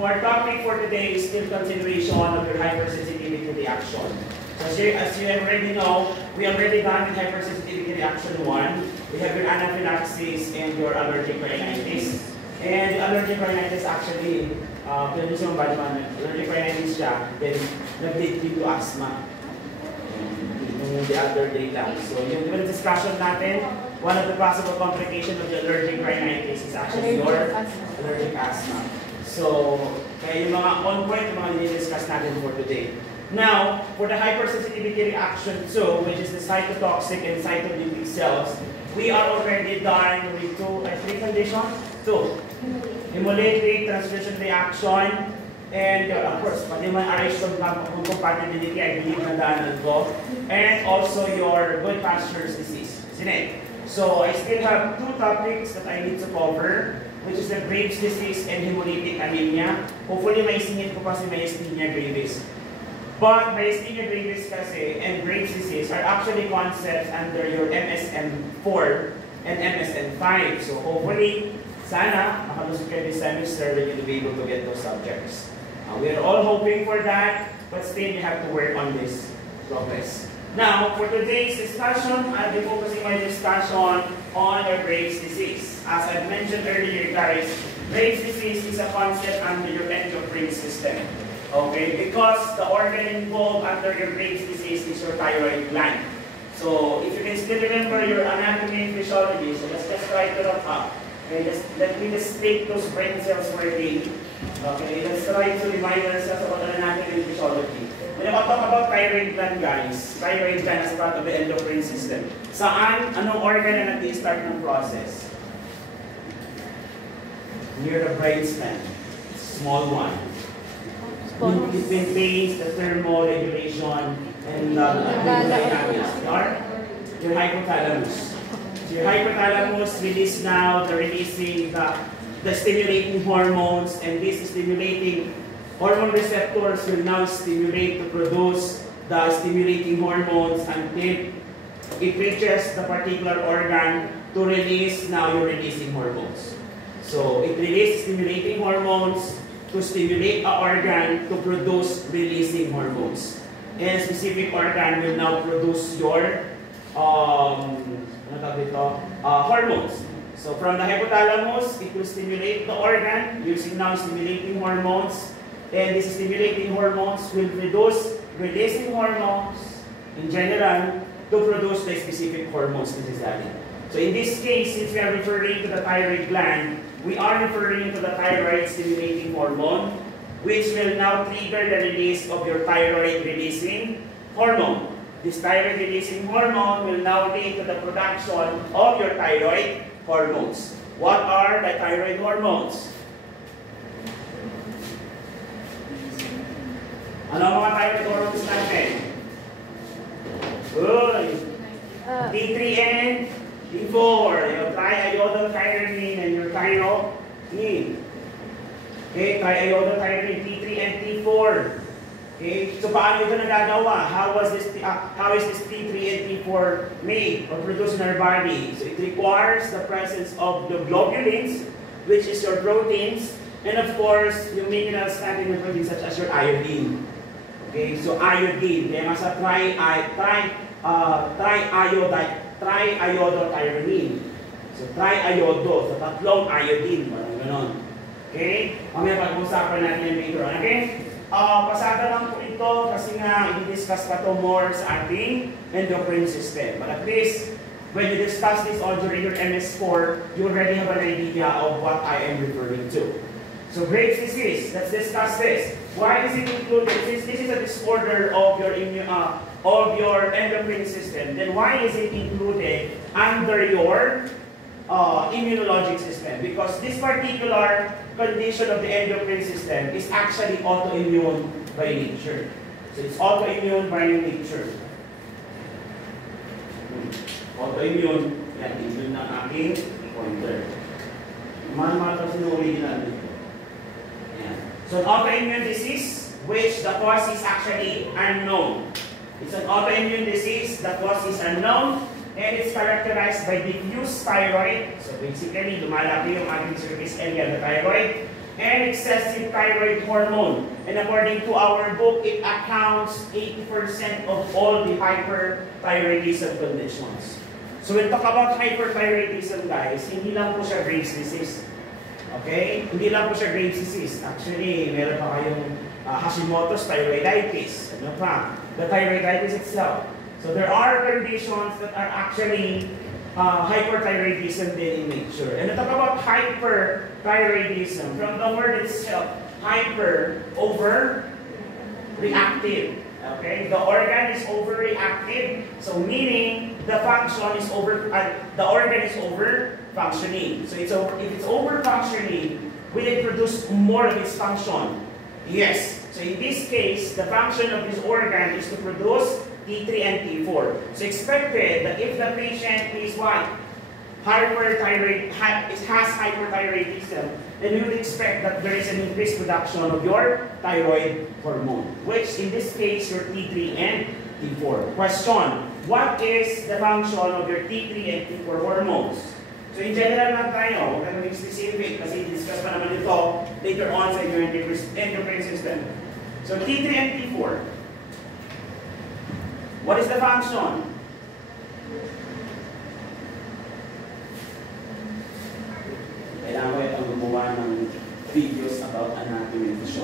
So our topic for today is still continuation of your hypersensitivity reaction. So as you already know, we already done with hypersensitivity reaction 1. We have your anaphylaxis and your allergic rhinitis. And the allergic rhinitis actually, allergic rhinitis siya, then nag-lead to asthma. The other day lang. So yung discussion natin, one of the possible complications of the allergic rhinitis is actually your allergic asthma. So, kaya yung mga on-point, yung mga discuss natin for today. Now, for the hypersensitivity reaction 2, which is the cytotoxic and cytolytic cells, we are already done with 3 conditions. 2. Hemolytic transfusion reaction, and of course, pati yung RH compatibility, I believe na daanan ko, and also your good pastures disease. Sine. So, I still have 2 topics that I need to cover, which is the Graves' disease and hemolytic anemia. Hopefully, may singit ko pa si myasthenia gravis. But myasthenia gravis kasi and Graves' disease are actually concepts under your MSM-4 and MSM-5. So, hopefully, sana, makalusot kayo this semester that you'll be able to get those subjects. We are all hoping for that, but still, you have to work on this progress. Now, for today's discussion, I'll be focusing my discussion on the Graves' disease. As I mentioned earlier, guys, Graves' disease is a concept under your endocrine system. Okay, because the organ involved under your Graves' disease is your thyroid gland. So, if you can still remember your anatomy and physiology, so let's just try to look up. Okay, let me just take those brain cells working. Okay, let's try to remind ourselves about anatomy and physiology. When I talk about thyroid gland, guys, thyroid gland is part of the endocrine system. Saan? Anong organ na nag-i-start ng process? Near the brainstem. Small one. It maintains the thermoregulation and dynamics. Your hypothalamus. So your hypothalamus release now the releasing the stimulating hormones, and this stimulating hormone receptors will now stimulate to produce the stimulating hormones until it reaches the particular organ to release now your releasing hormones. So it releases stimulating hormones to stimulate an organ to produce releasing hormones. And specific organ will now produce your hormones. So from the hypothalamus, it will stimulate the organ using now stimulating hormones. And these stimulating hormones will produce releasing hormones in general to produce the specific hormones necessary. So in this case, since we are referring to the thyroid gland, we are referring to the thyroid stimulating hormone, which will now trigger the release of your thyroid releasing hormone. This thyroid releasing hormone will now lead to the production of your thyroid hormones. What are the thyroid hormones? Ano ang mga thyroid hormones natin? Good. T3 and T4. Your triiodothyronine and your thyroxine. Okay, triiodothyronine, T3 and T4. Okay, so paano ito nagagawa? How is this T3 and T4 made or produced in our body? So it requires the presence of the globulins, which is your proteins, and of course, yung minerals natin ng proteins such as your iodine. Okay, so iodine, kaya nga sa triiodothyronine. So triiodo, so tatlong iodine, parang ganon. Okay, mamaya pag-usapan natin yung later on. Okay, pasada lang po ito kasi nga i-discuss pa ito more sa ating endocrine system. But at least, when you discuss this all during your MS4, you already have an idea of what I am referring to. So Graves' disease, let's discuss this. Why is it included? Since this is a disorder of your endocrine system, then why is it included under your immunologic system? Because this particular condition of the endocrine system is actually autoimmune by nature. So it's autoimmune by nature. Autoimmune, yan, yun ang aking pointer. Mahal-mahal kasi yung original dito. So an autoimmune disease, which the cause is actually unknown. It's an autoimmune disease, the cause is unknown, and it's characterized by diffuse thyroid. So basically, lumalaki yung ating surface area of the thyroid. and excessive thyroid hormone. And according to our book, it accounts 80% of all the hyperthyroidism conditions. So when talk about hyperthyroidism, guys, hindi lang po siya Graves' disease. Okay? Hindi lang po siya Graves' disease. Actually, meron pa kayong Hashimoto's thyroiditis. Ano pa? The thyroiditis itself. So there are conditions that are actually hyperthyroidism din in nature. And to talk about hyperthyroidism, from the word itself, hyper, overreactive. Okay, the organ is overreactive, so meaning the function is the organ is over-functioning. So if it's over-functioning, will it produce more of its function? Yes. So in this case, the function of this organ is to produce T3 and T4. So expected that if the patient is what? Hyperthyroid, it has hyperthyroidism, then you would expect that there is an increased production of your thyroid hormone, which in this case, your T3 and T4. Question, what is the function of your T3 and T4 hormones? So in general lang tayo, huwag ka naging specific kasi discuss pa naman ito later on sa your endocrine system. So T3 and T4, what is the function? Kailangan ko itong gumawa ng videos about anatomy to show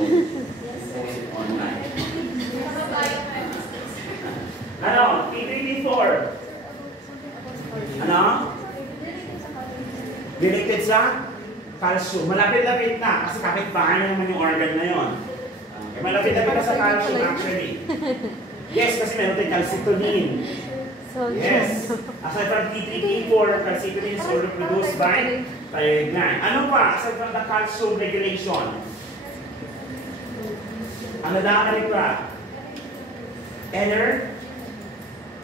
post it online. Ano? T3, T4. Ano? Related sa calcium. Malapit-lapit na kasi kapit-bahay na naman yung organ na yun. Okay, malapit-lapit na sa calcium actually. Yes, kasi meron tayong calcitonin. Yes. Aside from T3, T4, calcitonin is also produced by thyroid gland. Ano pa? Aside from the calcium regulation. Ano na rin pa?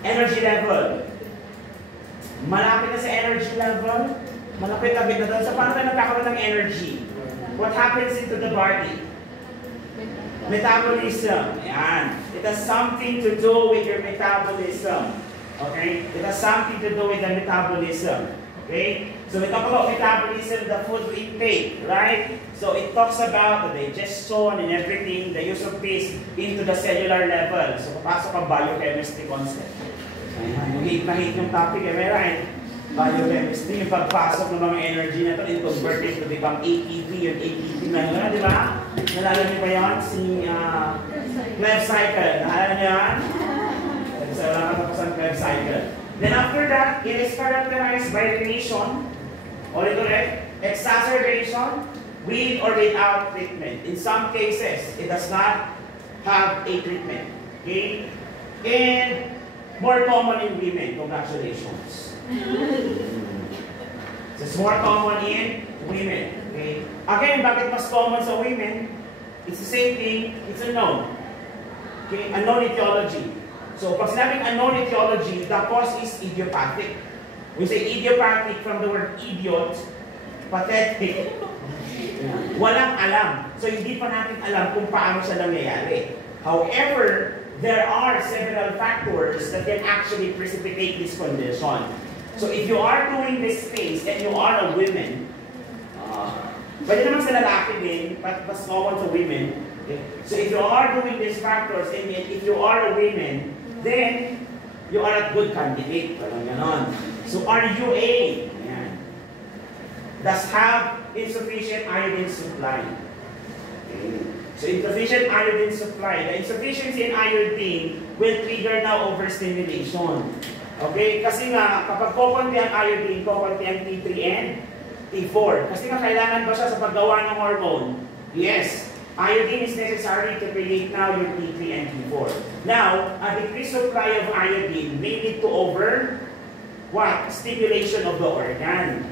Energy level. Malapit na sa energy level. Malapit-lapit na doon. So, paano tayo nagkakaroon ng energy? What happens into the body? Metabolism. Ayan. It has something to do with your metabolism. Okay? It has something to do with the metabolism. Okay? So we talk about metabolism, the food we intake, right? So it talks about the digestion and everything, the use of this into the cellular level. So papasok ang biochemistry concept. Ayan. Yung hate na hate yung topic, am I right? Biochemistry, yung pagpasok ng mga energy na ito, and convert it to become ATP, yung ATP na yun, di ba? Nalala niyo ba yun? Si Krebs cycle. Naalala niyo yan? So, wala ka tapos ang Krebs cycle. Then after that, it is characterized by remission, ulit-ulit, exacerbation, with or without treatment. In some cases, it does not have a treatment. Okay? And more common in women. Congratulations. So it's more common in women. Okay? Again, bakit mas common sa women? It's the same thing. It's a known. Okay? A known etiology. So, pag sinabing a known etiology, the cause is idiopathic. We say idiopathic from the word idiot, pathetic. Walang alam. So, hindi pa natin alam kung paano siya nangyayari. However, there are several factors that can actually precipitate this condition. So, if you are doing this things and you are a woman, pwede naman sa lalaki din, but mas common sa women. Okay? So, if you are doing these factors, and if you are a woman, then you are a good candidate. Parang ganon. So, RUA, ayan, does have insufficient iodine supply. Okay. So, insufficient iodine supply. The insufficiency in iodine will trigger now overstimulation. Okay? Kasi nga, kapag kukunti ang iodine, kukunti ang T3 and T4. Kasi nga, kailangan ba siya sa paggawa ng hormone? Yes. Iodine is necessary to create now your T3 and T4. Now, a decreased supply of iodine may lead to stimulation of the organ.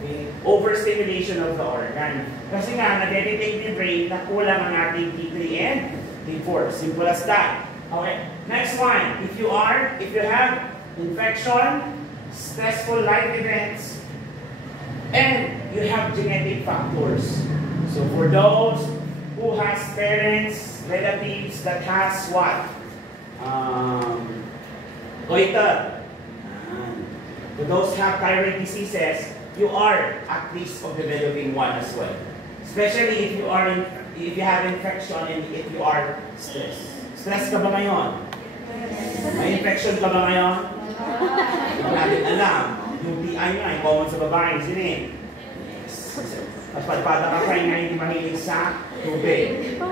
Okay? Overstimulation of the organ. Kasi nga, nade-detect the brain na kulang ang ating T3 and T4. Simple as that. Okay. Next one. If you have infection, stressful life events, and you have genetic factors. So for those who has parents, relatives that has what? Goiter. To those who have thyroid diseases, you are at risk of developing one as well. Especially if you have infection and if you are stressed. Stress ka ba ngayon? May infection ka ba ngayon? Hindi natin alam. Yung PI nga, yung common sa babae, sinin. At padpada ka pa nga hindi mahilig sa tubig.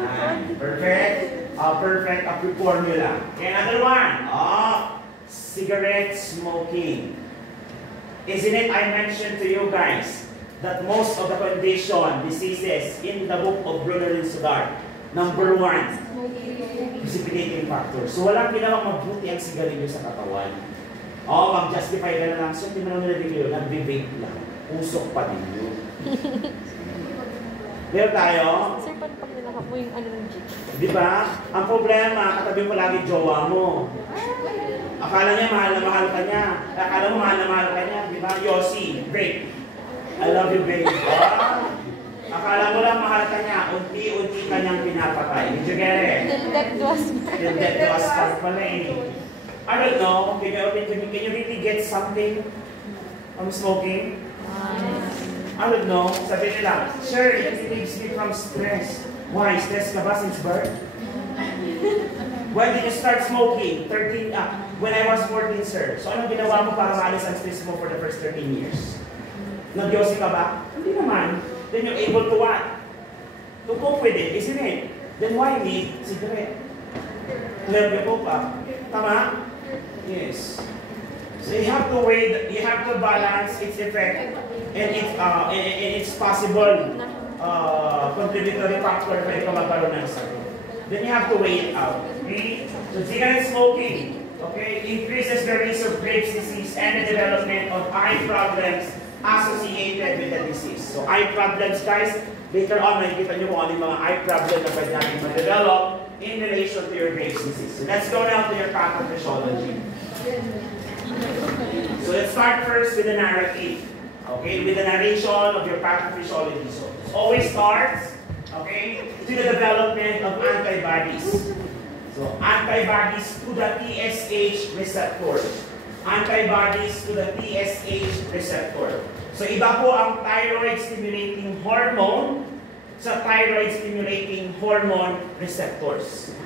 Perfect. Perfect formula. Okay, another one. Cigarette smoking. Isn't it I mentioned to you guys that most of the condition, diseases in the book of Brunner and Sugar, number 1, precipitating factor. So walang ginawang mabuti ang sigarilyo sa katawan. Mag-justify ka na lang. So hindi mo naman naliliyo, nag-vape lang. Usok pa din yun. Meron tayo? Sir, paano pag nilakap mo yung ano ng jeep? Di ba? Ang problema, katabi mo lagi jowa mo. Akala niya mahal na mahal ka niya. Akala mo mahal na mahal ka niya. Di ba? Yossi, vape. I love you, babe. Akala mo lang mahal ka niya. Unti-unti ka niyang pinapatay. Did you get it? Till death do us part. Till death do us part pala eh. I don't know. Can you really get something from smoking? I don't know. Sabi nila, sure, it relieves me from stress. Why? Stress ka ba since birth? When did you start smoking? 13, when I was 14, sir. So ano ginawa mo para maalis ang stress mo for the first 13 years? Nagyosi ka ba? Hindi naman. Then you're able to what? To cope with it, isn't it? Then why need cigarette? Help you cope up. Tama? Yes. So you have to weigh, you have to balance its effect and its possible contributory factor na ikaw magkaroon ng sakit. Then you have to weigh it out. Okay? So cigarette smoking, okay, increases the risk of Graves' disease and the development of eye problems associated with the disease. So eye problems, guys, later on makikita nyo kung ano yung mga eye problem na pwede natin ma-develop in relation to your Graves' disease. So let's go now to your pathophysiology. So let's start first with the narrative. Okay, with the narration of your pathophysiology. So it always starts, okay, to the development of antibodies. So antibodies to the TSH receptor. Antibodies to the TSH receptor. So iba po ang thyroid-stimulating hormone sa thyroid-stimulating hormone receptors.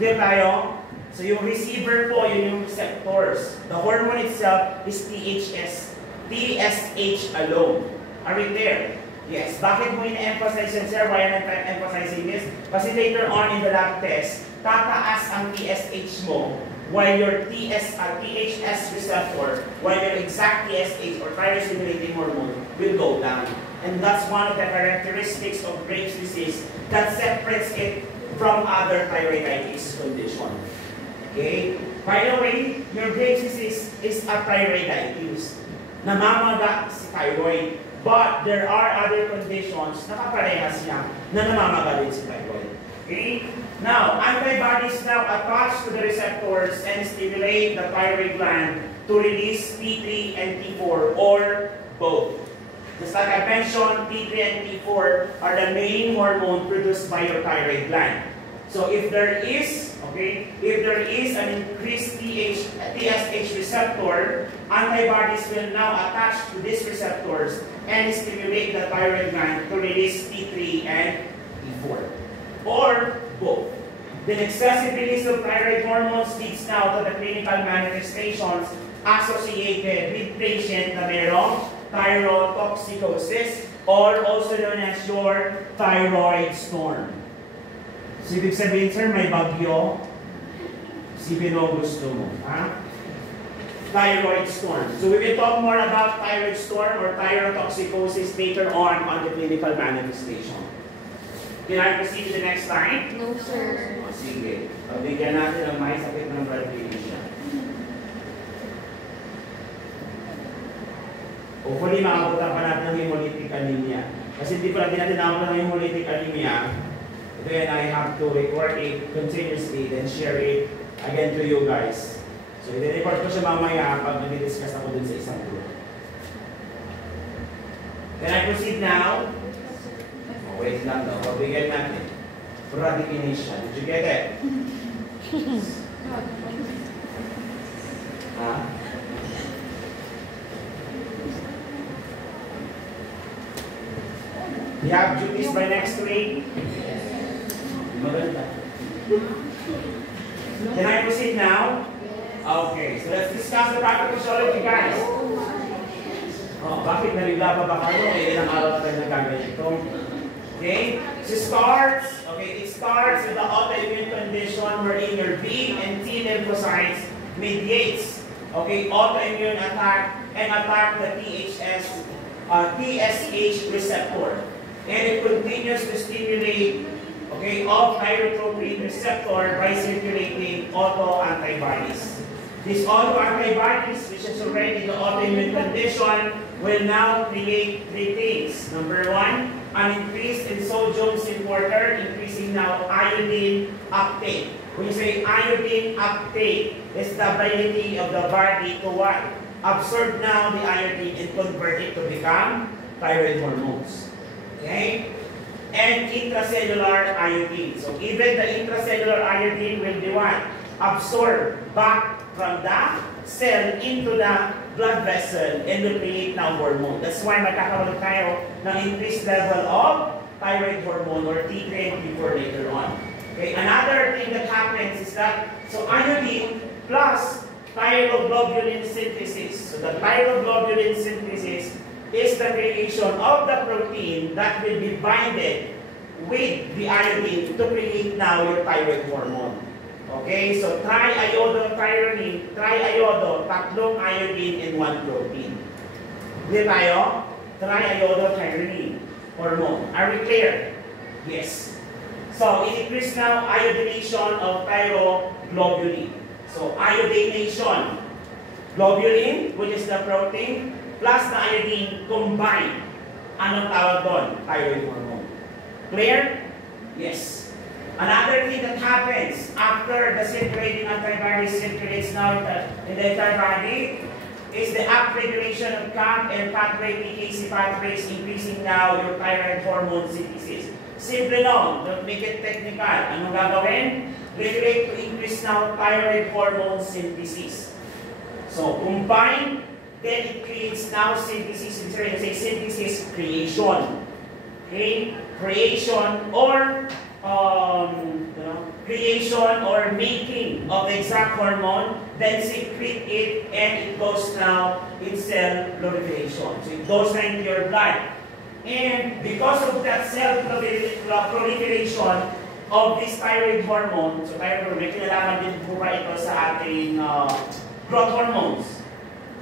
Clear tayo? So yung receiver po, yun yung receptors. The hormone itself is TSH alone. Are we there? Yes. Bakit mo ina-emphasize yan, sir? Why am I emphasizing this? Kasi later on in the lab test, tataas ang TSH mo while your THS receptor, while your exact TSH or thyroid-stimulating hormone will go down. And that's one of the characteristics of Graves' disease that separates it from other thyroiditis condition. Okay? By the way, your Graves' disease is a thyroiditis. Namamaga si thyroid. But there are other conditions na kaparehas niya na namamaga din si thyroid. Okay? Now, antibodies now attach to the receptors and stimulate the thyroid gland to release T3 and T4 or both. Just like I mentioned, T3 and T4 are the main hormone produced by your thyroid gland. So if there is, okay, if there is an increased TSH receptor, antibodies will now attach to these receptors and stimulate the thyroid gland to release T3 and T4. Or both. The excessive release of thyroid hormones leads now to the clinical manifestations associated with patient na mayroong thyrotoxicosis or also known as your thyroid storm. So, ibig sabihin, sir, may bagyo, isipin mo gusto mo. Ha? Thyroid storm. So, we will talk more about thyroid storm or thyrotoxicosis later on the clinical manifestation. Can I proceed to the next slide? No, sir. O, sige. Pagbigyan natin ang may sakit ng blood pressure. Hopefully, makabutan pa natin ng hemolytic anemia. Kasi hindi pa natin tinawag ng hemolytic anemia, then I have to record it continuously, then share it again to you guys. So, i-record ko siya mamaya pag nag-discuss ako dun sa isang group. Can I proceed now? Oh, wait lang daw. Pagbigyan natin. Prodigination. Did you get it? Ha? have duties by next week? Maganda. Can I proceed now? Okay, so let's discuss the pathophysiology, guys. Oh, bakit nalila pa ba kayo? Ilang araw na rin nagkaganito. Okay, so it starts with the autoimmune condition wherein your B and T lymphocytes mediates, okay, autoimmune attack and attack the TSH receptor. And it continues to stimulate, okay, off-thyrotropin receptor by circulating autoantibodies. These autoantibodies, which is already the autoimmune condition, will now create three things. Number one, an increase in sodium water, increasing now iodine uptake. When you say iodine uptake, it's the ability of the body to what? Absorb now the iodine and convert it to become thyroid hormones. Okay? And intracellular iodine. So even the intracellular iodine will be what? Absorbed back from the cell into the blood vessel and will create now hormone. That's why magkakaroon tayo ng increased level of thyroid hormone or T3 and T4 later on. Okay, another thing that happens is that, so iodine plus thyroglobulin synthesis. So the thyroglobulin synthesis is the creation of the protein that will be binded with the iodine to create now your thyroid hormone. Okay, so triiodothyronine, triiodo, tatlong iodine in one protein. Clear tayo? Triiodothyronine hormone. Are we clear? Yes. So, it increases now iodination of thyroglobulin. So, iodination. Globulin, which is the protein, plus the iodine combined. Anong tawag doon? Thyroid hormone. Clear? Yes. Another thing that happens after the circulating antibodies circulates now in the entire body is the upregulation of CAM and pathway PKC pathways, increasing now your thyroid hormone synthesis. Simple lang, don't make it technical. Anong gagawin? Regulate to increase now thyroid hormone synthesis. So combine, then it creates now synthesis. Instead of say synthesis, creation. Okay, creation or creation or making of the exact hormone, then secrete it and it goes now in cell proliferation. So it goes now into your blood. And because of that cell proliferation of this thyroid hormone, so thyroid hormone, may kinalaman din po ba ito sa ating growth hormones?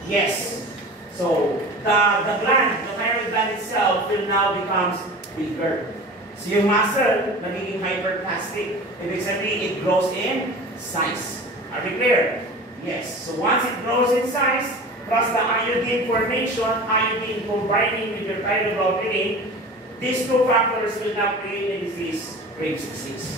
Yes. So the gland, the thyroid gland itself will now becomes bigger. So yung muscle, nagiging hyperplastic. Ibig sabihin, it grows in size. Are we clear? Yes. So once it grows in size, plus the iodine formation, iodine combining with your thyroglobulin, these two factors will now create a disease, Graves' disease.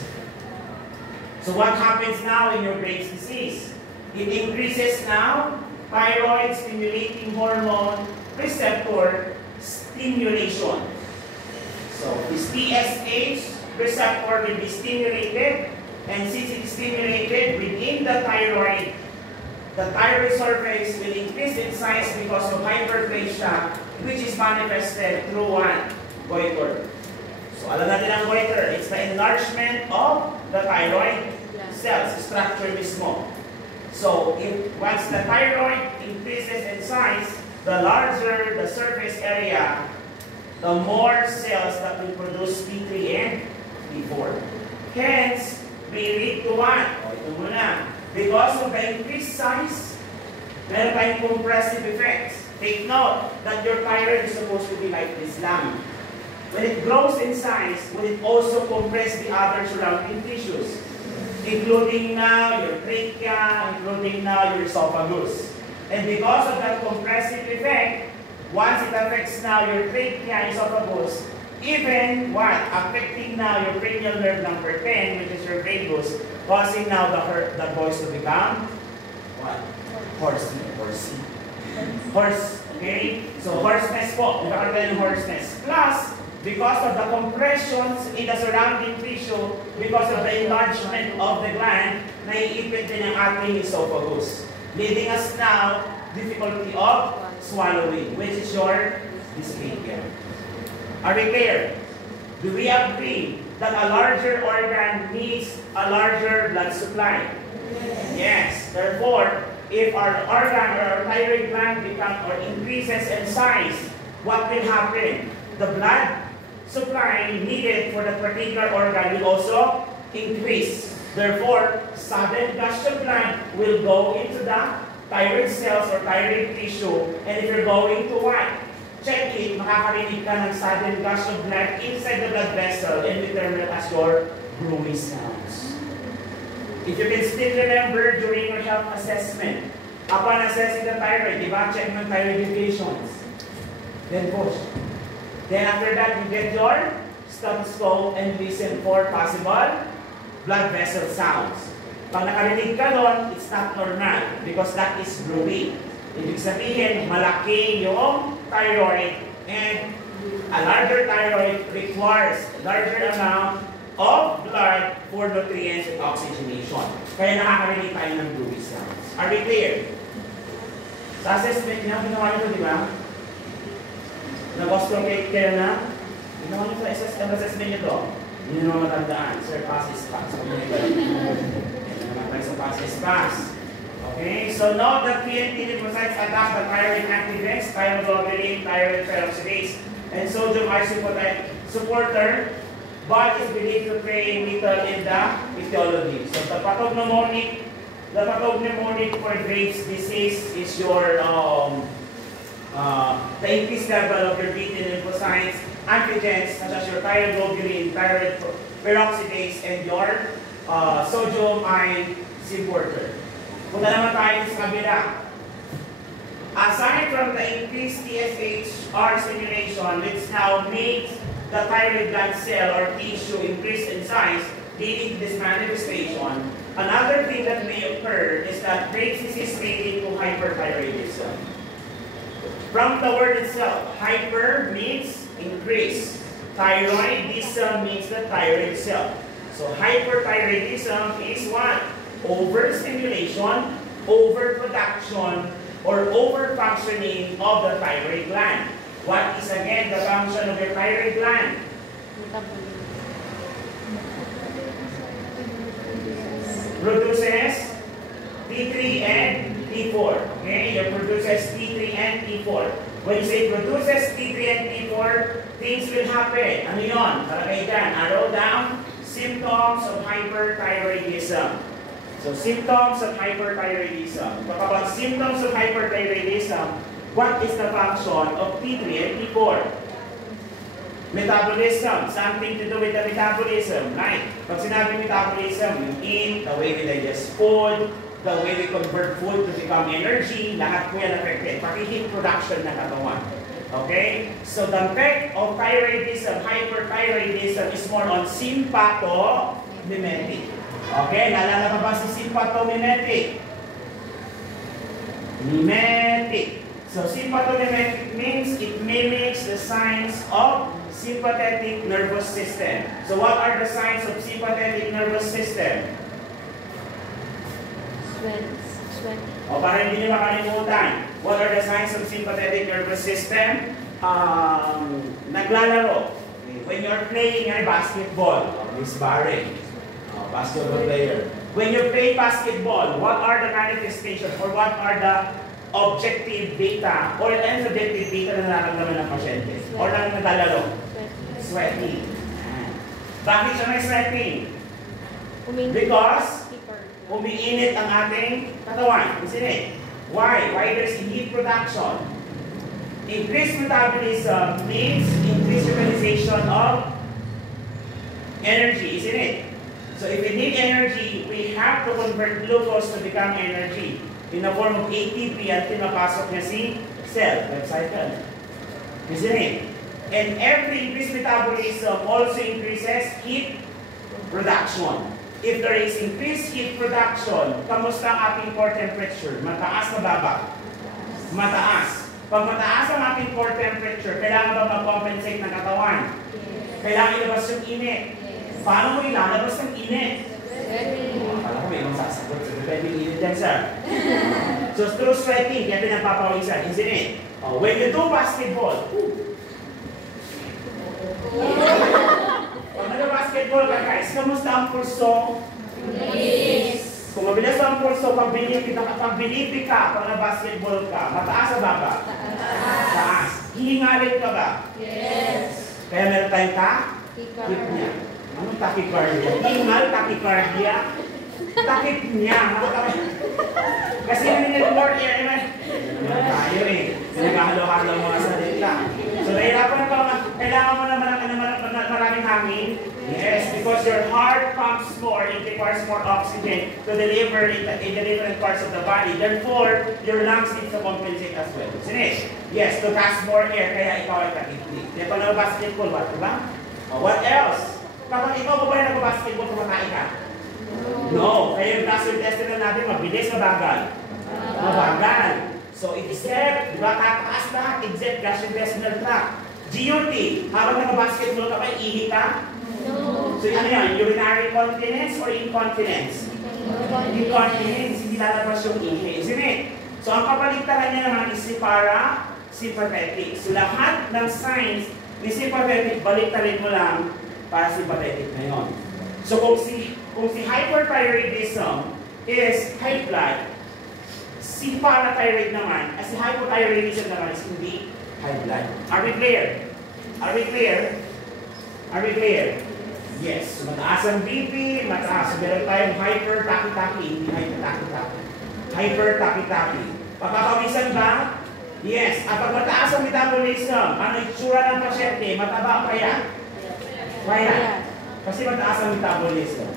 So what happens now in your Graves' disease? It increases now thyroid stimulating hormone receptor stimulation. So this TSH receptor will be stimulated, and since it is stimulated within the thyroid surface will increase in size because of hyperplasia, which is manifested through what? Goiter. So alam natin ang goiter, it's the enlargement of the thyroid cells, structure mismo. So once the thyroid increases in size, the larger the surface area, the more cells that will produce T3 and T4. Hence, may lead to what? O, ito muna. Because of the increased size, meron tayong compressive effects. Take note that your thyroid is supposed to be like this lamp. When it grows in size, will it also compress the other surrounding tissues, including now your trachea, including now your esophagus. And because of that compressive effect, once it affects now your trachea, esophagus, even what? Affecting now your cranial nerve number 10, which is your vagus, causing now the voice to become what? Hoarse. Okay? So hoarseness po. Nagkakaroon tayo ng hoarseness. Plus, because of the compressions in the surrounding tissue, because of the enlargement of the gland, naiipit din ang ating esophagus, leading us now difficulty of swallowing, which is your dysphagia. Are we clear? Do we agree that a larger organ needs a larger blood supply? Yes. Therefore, if our organ or our thyroid gland becomes or increases in size, what will happen? The blood supply needed for the particular organ will also increase. Therefore, sudden gush of blood will go into the thyroid cells or thyroid tissue. And if you're going to what? Check it, makakarinig ka ng sudden gush of blood inside the blood vessel and we term it as your brewing sounds. If you can still remember during your health assessment, upon assessing the thyroid, diba? Check ng thyroid deviations. Then push. Then after that, you get your stethoscope and listen for possible blood vessel sounds. Pag nakarinig ka doon, it's not normal because that is brewing. Ibig sabihin, malaki yung thyroid and a larger thyroid requires larger amount of blood for nutrients and oxygenation. Kaya nakakarinig tayo ng brewing sounds. Are we clear? Sa assessment niyo, ginawa niyo, di ba? Nag-osteopathic care na? Ginawa niyo sa assessment niyo to. Hindi nyo naman matandaan. Sir, passes pass. Naman tayo sa passes pass. Okay, so now the PNT lymphocytes attack the thyroid antigens, thyroglobulin, thyroid peroxidase, and sodium supporter, but is believed to play little in the etiology. So the pathognomonic for Graves' disease is your the increased level of your beta lymphocytes, antigens such as your thyroglobulin, thyroid peroxidase, and your sodium supporter. Punta naman tayo sa kabila. Aside from the increased TSH-R stimulation, which now makes the thyroid gland cell or tissue increase in size, leading to this manifestation, another thing that may occur is that Graves' disease may lead to hyperthyroidism. From the word itself, hyper means increase. Thyroidism means the thyroid cell. So hyperthyroidism is what? Overstimulation, overproduction, or overfunctioning of the thyroid gland. What is again the function of your thyroid gland? Produces T3 and T4. Okay, it produces T3 and T4. When you say produces T3 and T4, things will happen. Ano yun? Talagay dyan. Arrow down. Symptoms of hyperthyroidism. So, symptoms of hyperthyroidism. Kapag symptoms of hyperthyroidism, what is the function of T3 and T4? Metabolism. Something to do with the metabolism. Right? Pag sinabi metabolism, you eat, the way we digest food, the way we convert food to become energy, lahat po yan affected. Pati heat production ng katawan. Okay? So, the effect of thyroidism, hyperthyroidism is more on sympathomimetic. Okay, naalala pa ba si sympathomimetic? Mimetic. So, sympathomimetic means it mimics the signs of sympathetic nervous system. So, what are the signs of sympathetic nervous system? Sweat. O, para hindi nyo makalimutan, what are the signs of sympathetic nervous system? Naglalaro. When you're playing basketball, misbarring. Basketball player. When you play basketball, what are the manifestations or what are the objective data or subjective data na nararamdaman ng pasyente? Or ng naglalaro? Sweating. Bakit siya may sweating? Because umiinit ang ating katawan. Isn't it? Why? Why there's heat production? Increased metabolism means increased utilization of energy, isn't it? So if we need energy, we have to convert glucose to become energy in the form of ATP until mapasok niya si cell, life cycle. Isn't it? And every increased metabolism also increases heat production. If there is increased heat production, kamusta ang ating core temperature? Mataas na baba? Mataas. Pag mataas ang ating core temperature, kailangan ba mag-compensate ng katawan? Kailangan ilabas yung init. Paano mo ilalabas ng init? Akala ko may masasagot. So, pwede init yan, sir. So, through sweating, kaya pinagpapawisan, isn't it? When you do basketball, nag-basketball ka guys, kamusta ang pulso? Yes. Kung mabilis ang pulso, pag binipi ka, pag na-basketball ka, mataas o baba? Taas. Hihingalin ka ba? Yes. Kaya meron tayong takip niya. Anong tachycardia? Hingal, tachycardia. Takip niya. Kasi yun more air naman. Tayo eh. Nagkahalo-halo mga salita. So nahirapan ka, kailangan mo naman maraming hangin. Yes, because your heart pumps more, it requires more oxygen to deliver in the different parts of the body. Therefore, your lungs need to compensate as well. Sini? Yes, to pass more air, kaya ikaw ay takiplik. Kaya pag nag-basketball, diba? What else? Kapag ikaw ba yung nag-basketball, kumakain ka? No. Kaya yung gastrointestinal natin, mabilis, mabagal. Mabagal. So, except, diba, tataas lahat, except gastrointestinal tract. GUT, habang nag-basketball ka ba, ihi ka? No. So, ano yan? Urinary incontinence or incontinence? Incontinence, hindi lalabas yung ihi. Isn't it? So, ang kapaligtaran niya naman is si parasympathetic. So, lahat ng signs ni sympathetic, baliktarin mo lang parasympathetic na yun. So, kung si hyperthyroidism is high blood, si parathyroid naman, si hypothyroidism naman is hindi high blood. Are we clear? Are we clear? Are we clear? Yes. So, mataas ang BP, mataas. Meron tayong hyper-tachy-tachy, hindi hyper-tachy-tachy. Hyper-tachy-tachy. Pagkakawisan ba? Yes. At pag mataas ang metabolism, ano itsura ng pasyente? Mataba o kaya? Kaya. Kasi mataas ang metabolism.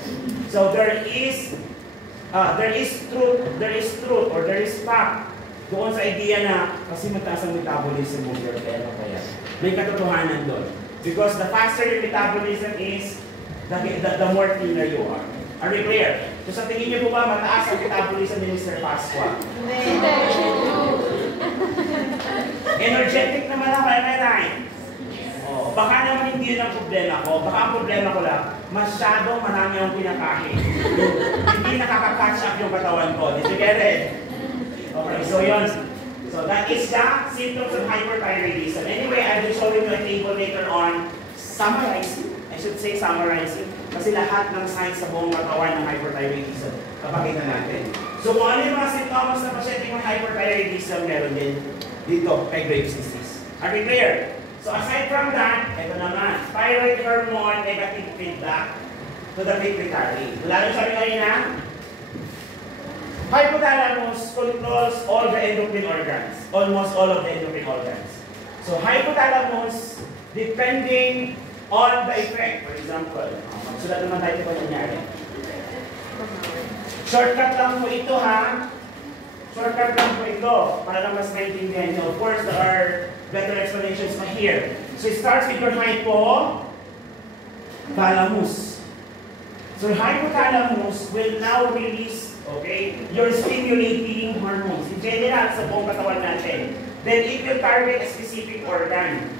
So, there is truth or there is fact doon sa idea na kasi mataas ang metabolism mo, pero kaya. May katotohanan doon. Because the faster your metabolism is, the more thinner you are. Are we clear? So sa tingin niyo po ba mataas ang metabolism ni Mr. Pasqua? Energetic naman ako, am I right? Oh, baka naman hindi yun ang problema ko. Baka ang problema ko lang, masyadong marami akong pinakain. Hindi nakaka-catch up yung katawan ko. Did you get it? Okay, so yun. So that is the symptoms of hyperthyroidism. Anyway, I will show you a table later on. Summarizing. I should say summarizing. Kasi lahat ng signs sa buong katawan ng hyperthyroidism, kapakita natin. So kung ano yung mga symptoms na pasyente ng hyperthyroidism, meron din dito kay Graves' disease. Are we clear? So aside from that, ito naman, thyroid hormone negative feedback to the pituitary. Lalo sabi kayo na, hypothalamus controls all the endocrine organs, almost all of the endocrine organs. So hypothalamus, depending on the effect, for example, sulat naman tayo kung nangyari. Shortcut lang po ito ha. Shortcut lang po ito para lang mas maintindihan nyo. Of course, there are better explanations pa here. So it starts with your hypothalamus. So hypothalamus will now release, okay, your stimulating hormones. In general, sa buong katawan natin. Then it will target a specific organ.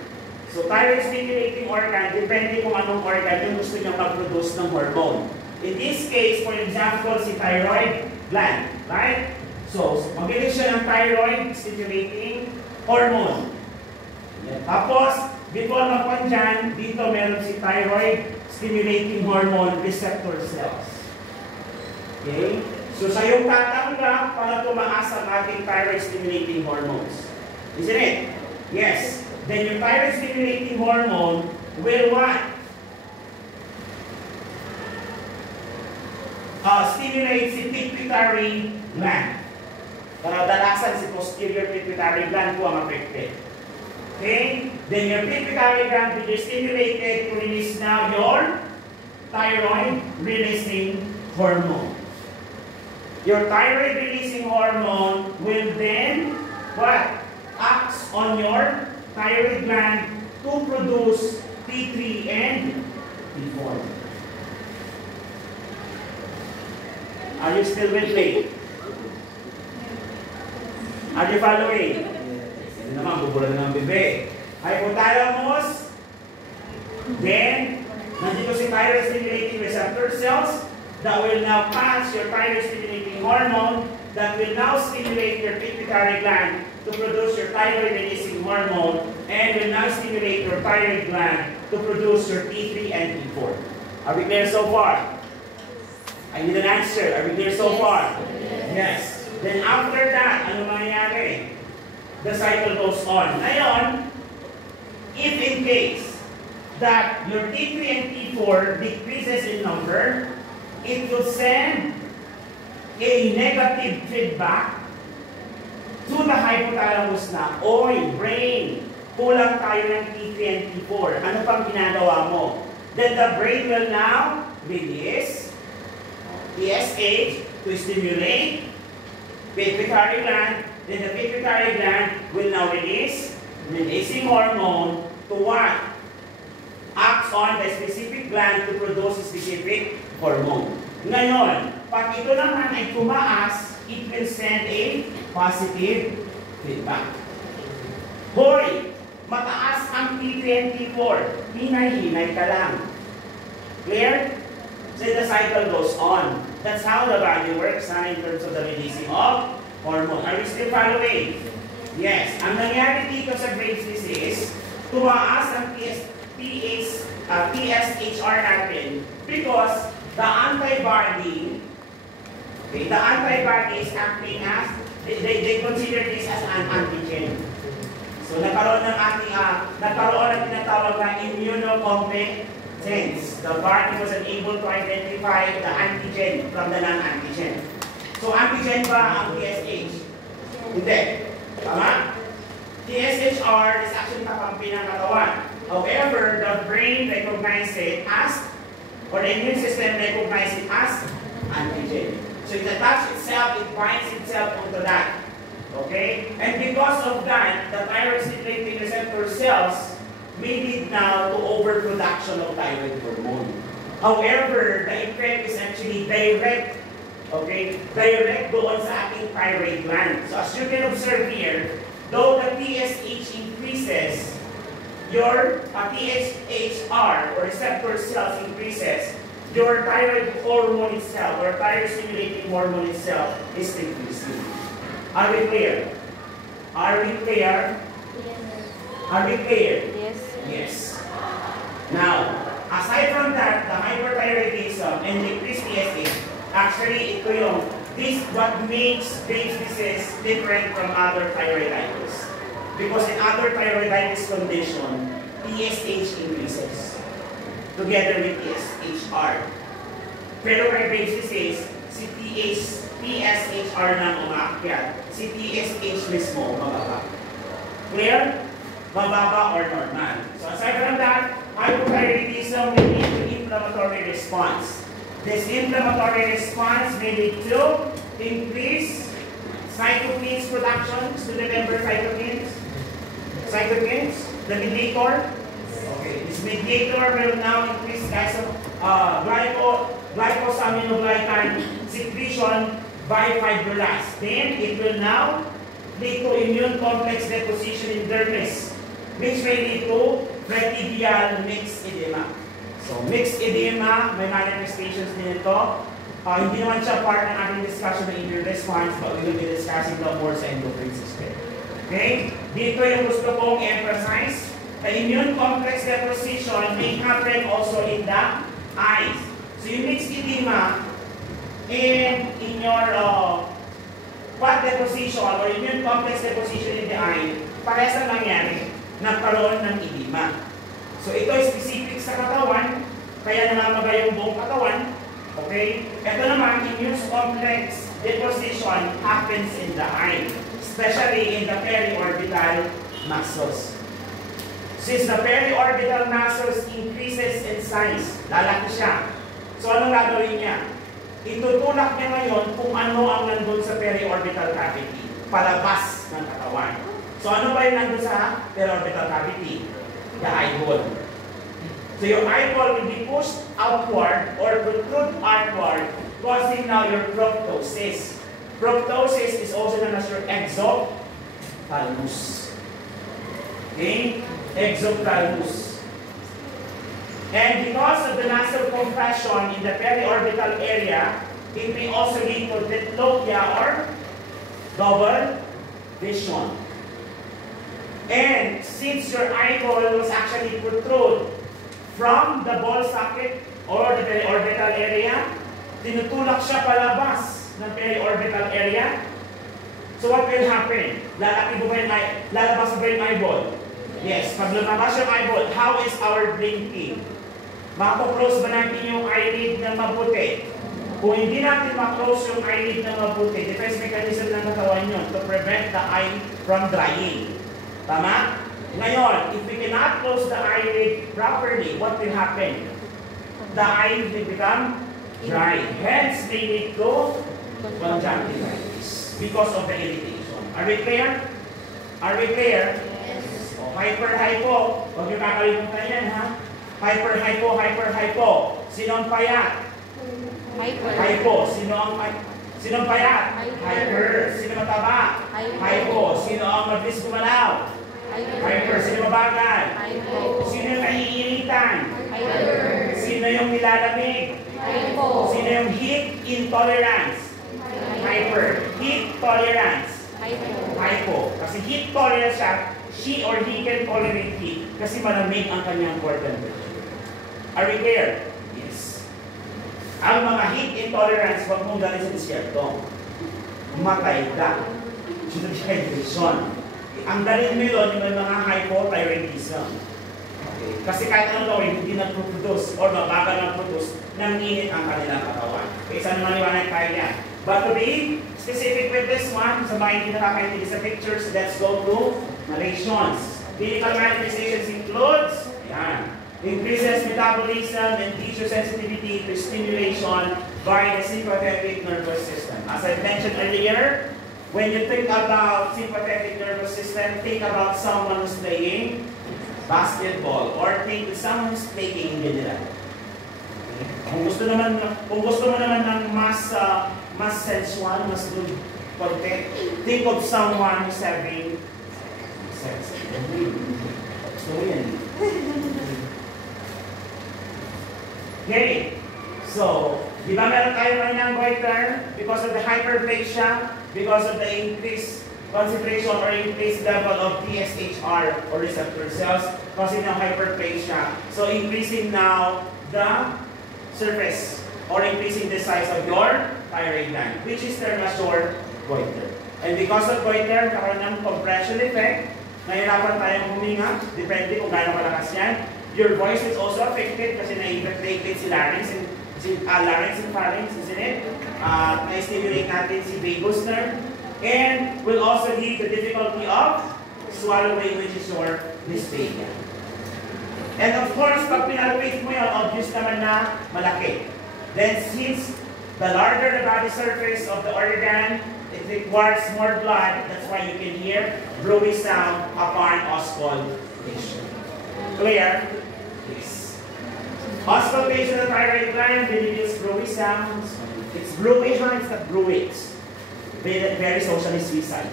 So thyroid stimulating organ, depende kung anong organ yung gusto nyo mag-produce ng hormone. In this case, for example, si thyroid gland, right? So, mabilis siya ng thyroid stimulating hormone. Tapos, before mapuan dyan, dito meron si thyroid stimulating hormone receptor cells. Okay? So, sa yung tatanggap para tumaas ang ating thyroid stimulating hormones. Isn't it? Yes. Then your thyroid stimulating hormone will what? Stimulate si pituitary gland. Kadalasan si posterior pituitary gland po ang affected. Okay? Then your pituitary gland will be stimulated to release now your thyroid releasing hormone. Your thyroid releasing hormone will then what? Acts on your thyroid gland to produce T3 and T4. Are you still with me? Are you following? Hindi naman, bubula na ng bebe. Hypothalamus. Then, nandito si thyroid stimulating receptor cells that will now pass your thyroid stimulating hormone that will now stimulate your pituitary gland to produce your thyroid releasing hormone and will now stimulate your thyroid gland to produce your T3 and T4. Are we clear so far? I need an answer. Are we clear so far? Yes. Then after that, ano mangyayari? The cycle goes on. Ngayon, if in case that your T3 and T4 decreases in number, it will send a negative feedback to the hypothalamus na, oy, brain, kulang tayo ng T3 and T4. Ano pang ginagawa mo? Then the brain will now release TSH to stimulate pituitary gland. Then the pituitary gland will now release releasing hormone to what? Acts on the specific gland to produce a specific hormone. Ngayon, pag ito naman ay tumaas, it will send a positive feedback. Hoy, mataas ang T3 and T4. Hinay-hinay ka lang. Clear? So the cycle goes on. That's how the body works in terms of the releasing of hormone. Are we still following? Yes. Ang nangyari dito sa Graves' disease, tumaas ang TSHR natin because the antibody is acting as, they consider this as an antigen. So nagkaroon ng tinatawag na immunocompetence. The body was unable to identify the antigen from the non-antigen. So antigen ba ang TSH? Hindi. Tama? TSHR is actually kakampi ng katawan. However, the brain recognizes it as, or the immune system recognizes it as antigen. So it attaches itself, it binds itself onto that. Okay? And because of that, the thyroid-stimulating receptor cells may lead now to overproduction of thyroid hormone. However, the effect is actually direct, okay? Direct doon sa ating thyroid gland. So as you can observe here, though the TSH increases, your TSHR or receptor cells increases, your thyroid hormone itself or thyroid-stimulating hormone itself is decreasing. Are we clear? Are we clear? Yes. Are we clear? Yes. Yes. Now, aside from that, the hyperthyroidism and decreased TSH, actually ito yung, this what makes Graves' disease different from other thyroiditis. Because in other thyroiditis condition, TSH increases together with TSHR. Pero kay Graves' disease, si TSHR nang umaakyat. Si TSH mismo mababa. Clear? Mababa or normal. So aside from that, hypothyroidism may lead to inflammatory response. This inflammatory response may lead to increased cytokines production. Still remember cytokines? Cytokines? The mediator? Okay. This mediator will now increase glycosaminoglycan secretion by fibroblasts. Then it will now lead to immune complex deposition in dermis, which may lead to pretibial mixed edema. So mixed edema, may manifestations din ito. Hindi naman siya part ng ating discussion ng immune response, but we will be discussing the more sa endocrine system. Okay? Dito yung gusto kong emphasize. The immune complex deposition may happen also in the eyes. So yung mixed edema, in your fat deposition or immune complex deposition in the eye, parehas ang nangyari, nagkaroon ng edema. So ito ay specific sa katawan, kaya namamagay yung buong katawan. Okay? Ito naman, immune complex deposition happens in the eye, especially in the periorbital muscles. Since the periorbital muscles increases in size, lalaki siya. So anong gagawin niya? Itutulak niya ngayon kung ano ang nandun sa periorbital cavity, palabas ng katawan. So ano ba yung nandun sa periorbital cavity? The eyeball. So your eyeball will be pushed outward or protrude outward, causing now your proptosis. Proptosis is also known as your exophthalmos. Okay? Exophthalmos. And because of the muscle compression in the periorbital area, it may also lead to diplopia or double vision. And since your eyeball was actually protrude from the ball socket or the periorbital area. Tinutulak siya palabas ng periorbital area. So what will happen? Lalabas ba yung eyeball? Yes. Pag lumabas yung eyeball, how is our blinking? Mako-close ba natin yung eyelid ng mabuti? Kung hindi natin ma-close yung eyelid ng mabuti, defense mechanism ng katawan yun to prevent the eye from drying. Tama? Ngayon, if we cannot close the eyelid properly, what will happen? The eye will become dry. Hence, they need to conjunctivitis because of the irritation. Are we clear? Are we clear? Yes. O, hyper-hypo. Huwag niyo kakalimutan yan, ha? Hyper-hypo, hyper-hypo. Sino ang payat? Hypo. Sino ang payat? Hyper. Sino mataba? Hypo. Sino ang mabilis gumalaw? Hyper. Sino mabagal? Sino yung naiinitan? Sino yung nilalamig? Sino yung heat intolerance? Hyper. Heat tolerance? Hypo. Kasi heat tolerance siya, she or he can tolerate heat kasi malamig ang kanyang core temperature. Are we clear? Yes. Ang mga heat intolerance, huwag mong galing sa disyerto. Matay ka. Dehydration. Ang dalhin mo yun, yung mga hypothyroidism. Okay. Kasi kahit ano gawin, hindi nag-produce or mabagal nag-produce, nanginit ang kanilang katawan. Okay, saan naman iwanag tayo yan? But to be specific with this one, sa mga hindi nakakaintindi sa pictures, let's go to narrations. Clinical manifestations includes, yan, increases metabolism and tissue sensitivity to stimulation by the sympathetic nervous system. As I mentioned earlier, when you think about sympathetic nervous system, think about someone who's playing basketball or think of someone who's playing in general. Kung gusto mo naman ng mas sensual, mas good content, think of someone who's having sex. So yan. Okay. So, di ba meron tayo ng goiter because of the hyperplasia, because of the increased concentration or increased level of TSHR or receptor cells causing ng hyperplasia. So, increasing now the surface or increasing the size of your thyroid gland, which is termed as your goiter. And because of goiter, karoon ng compression effect, nahirapan tayong huminga, depende kung gaano kalakas yan. Your voice is also affected kasi na-inflate si larynx and pharynx, isn't it? Na-stimulate natin si vagus nerve. And will also lead to difficulty of swallowing, which is your dysphagia. And of course, pag pinalpate mo yun, obvious naman na malaki. Then since the larger the body surface of the organ, it requires more blood. That's why you can hear bluey sound upon auscultation. Clear? Yes. Auscultation of the thyroid gland reveals bluey sounds. It's bluey, it's not bluey. Very socially suicide.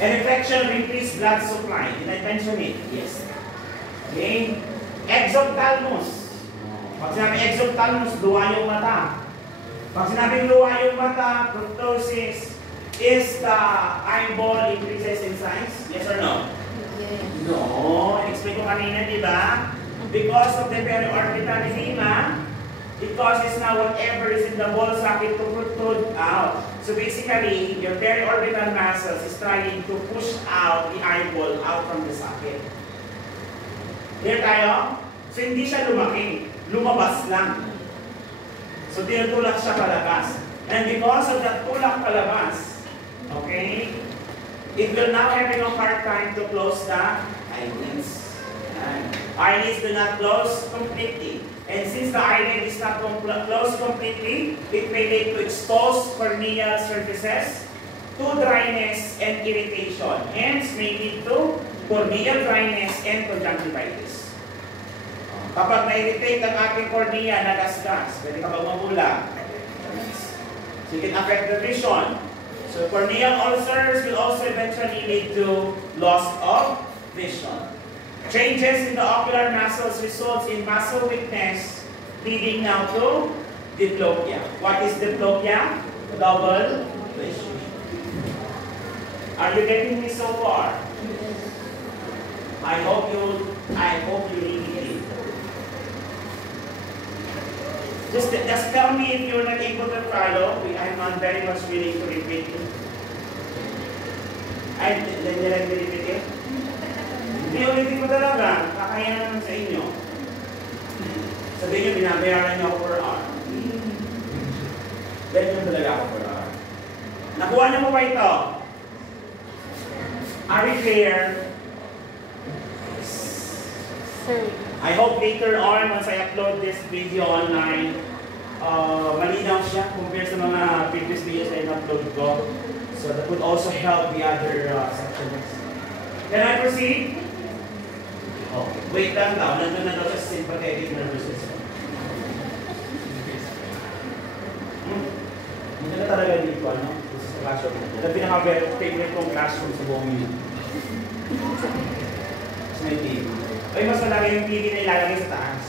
An infection of increased blood supply. Did I mention it? Yes. Okay. Exophthalmos. Pag sinabi exophthalmos, luwa yung mata. Pag sinabi luwa yung mata, proptosis, is the eyeball increases in size? Yes or no? Yes. No. Explain ko kanina, di ba? Because of the periorbital edema, it causes now whatever is in the ball socket to protrude out. So basically, your periorbital muscles is trying to push out the eyeball out from the socket. Clear tayo? So hindi siya lumaki, lumabas lang. So tinutulak siya palabas. And because of that tulak palabas, okay, it will now having a hard time to close the eyelids. Eyelids do not close completely. And since the eyelid is not closed completely, it may lead to exposed corneal surfaces, to dryness and irritation. Hence, may lead to corneal dryness and conjunctivitis. Kapag na-irritate ang ating cornea, nagasgas, pwede ka magmamula. So it can affect the vision. So corneal ulcers will also eventually lead to loss of vision. Changes in the ocular muscles results in muscle weakness, leading now to diplopia. What is diplopia? Double vision. Are you getting me so far? I hope you really did. Just tell me if you're not able to follow. I'm very much willing to repeat it. Ay, hindi repeat it? Hindi ulitin ko talaga. Kakaya naman sa inyo. Sabihin nyo, binabayaran nyo ako per hour. Ganyan talaga ako per hour. Nakuha na mo ba ito? Are you clear? Sir. I hope later on, once I upload this video online, malinaw siya compared sa mga previous videos na in-upload ko. So that would also help the other sections. Can I proceed? Oh, wait lang daw. Nandun na daw sa sympathetic nervous system. Hindi na talaga dito, ano? This is the classroom. Ito pinaka-favorite kong classroom sa buong yun. It's my TV. Ay, mas malaki yung TV na ilalagay sa taas.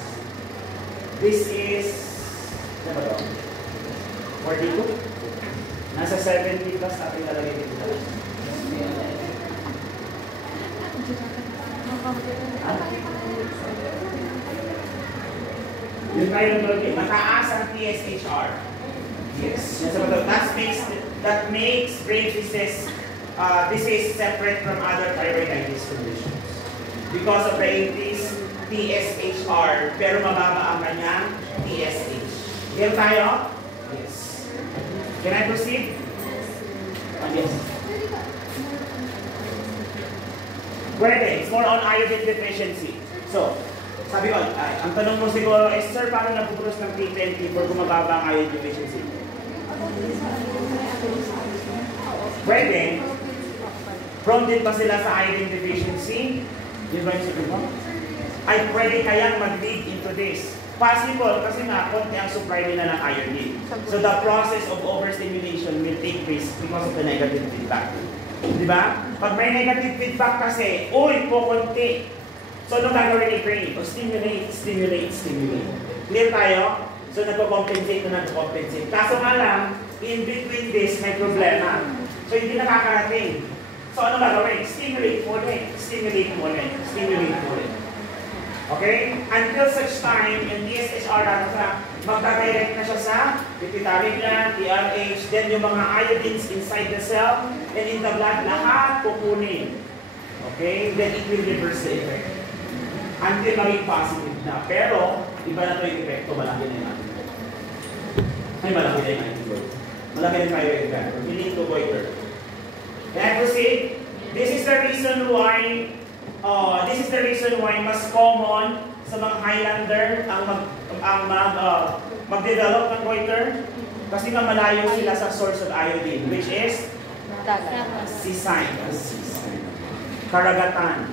This is... Ano ba ito? 42? Nasa 70 plus natin ilalagay dito. Yung tayo ng mataas ang TSHR. Yes. That makes brain disease separate from other thyroiditis conditions. Because of the increased TSHR, pero mababa ang kanyang TSH. Here tayo? Yes. Can I proceed? Yes. Pwede. It's more on iodine deficiency. So, sabi ko, ang tanong mo siguro is, sir, paano napupunos ng T20 for kumababa ang iodine deficiency? Pwede. Prone din pa sila sa iodine deficiency? Yun ba yung sabi mo? Ay pwede kayang mag-lead into this. Possible kasi nga, konti ang supply nila ng iodine. So the process of overstimulation will take place because of the negative feedback. Di ba? Pag may negative feedback kasi, uy, konti. So anong gagawin ni brain? O stimulate. Clear tayo? So nagko-compensate. Kaso nga lang, in between this, may problema. So hindi nakakarating. So ano gagawin? Stimulate ulit. Okay? Until such time, yung TSHR magdadirect na siya sa pituitary gland, TRH, then yung mga iodines inside the cell, and in the blood, lahat kukunin. Okay? Then it will reverse the effect. Until maging positive na. Pero, iba na ito yung epekto, malaki na yung ating. Ay, malaki na yung ating word. Malaki na yung thyroid gland. We need to goiter. Can I proceed? This is the reason why mas common sa mga Highlander ang mag-develop ng goiter kasi nga malayo sila sa source of iodine, which is seaside. Karagatan.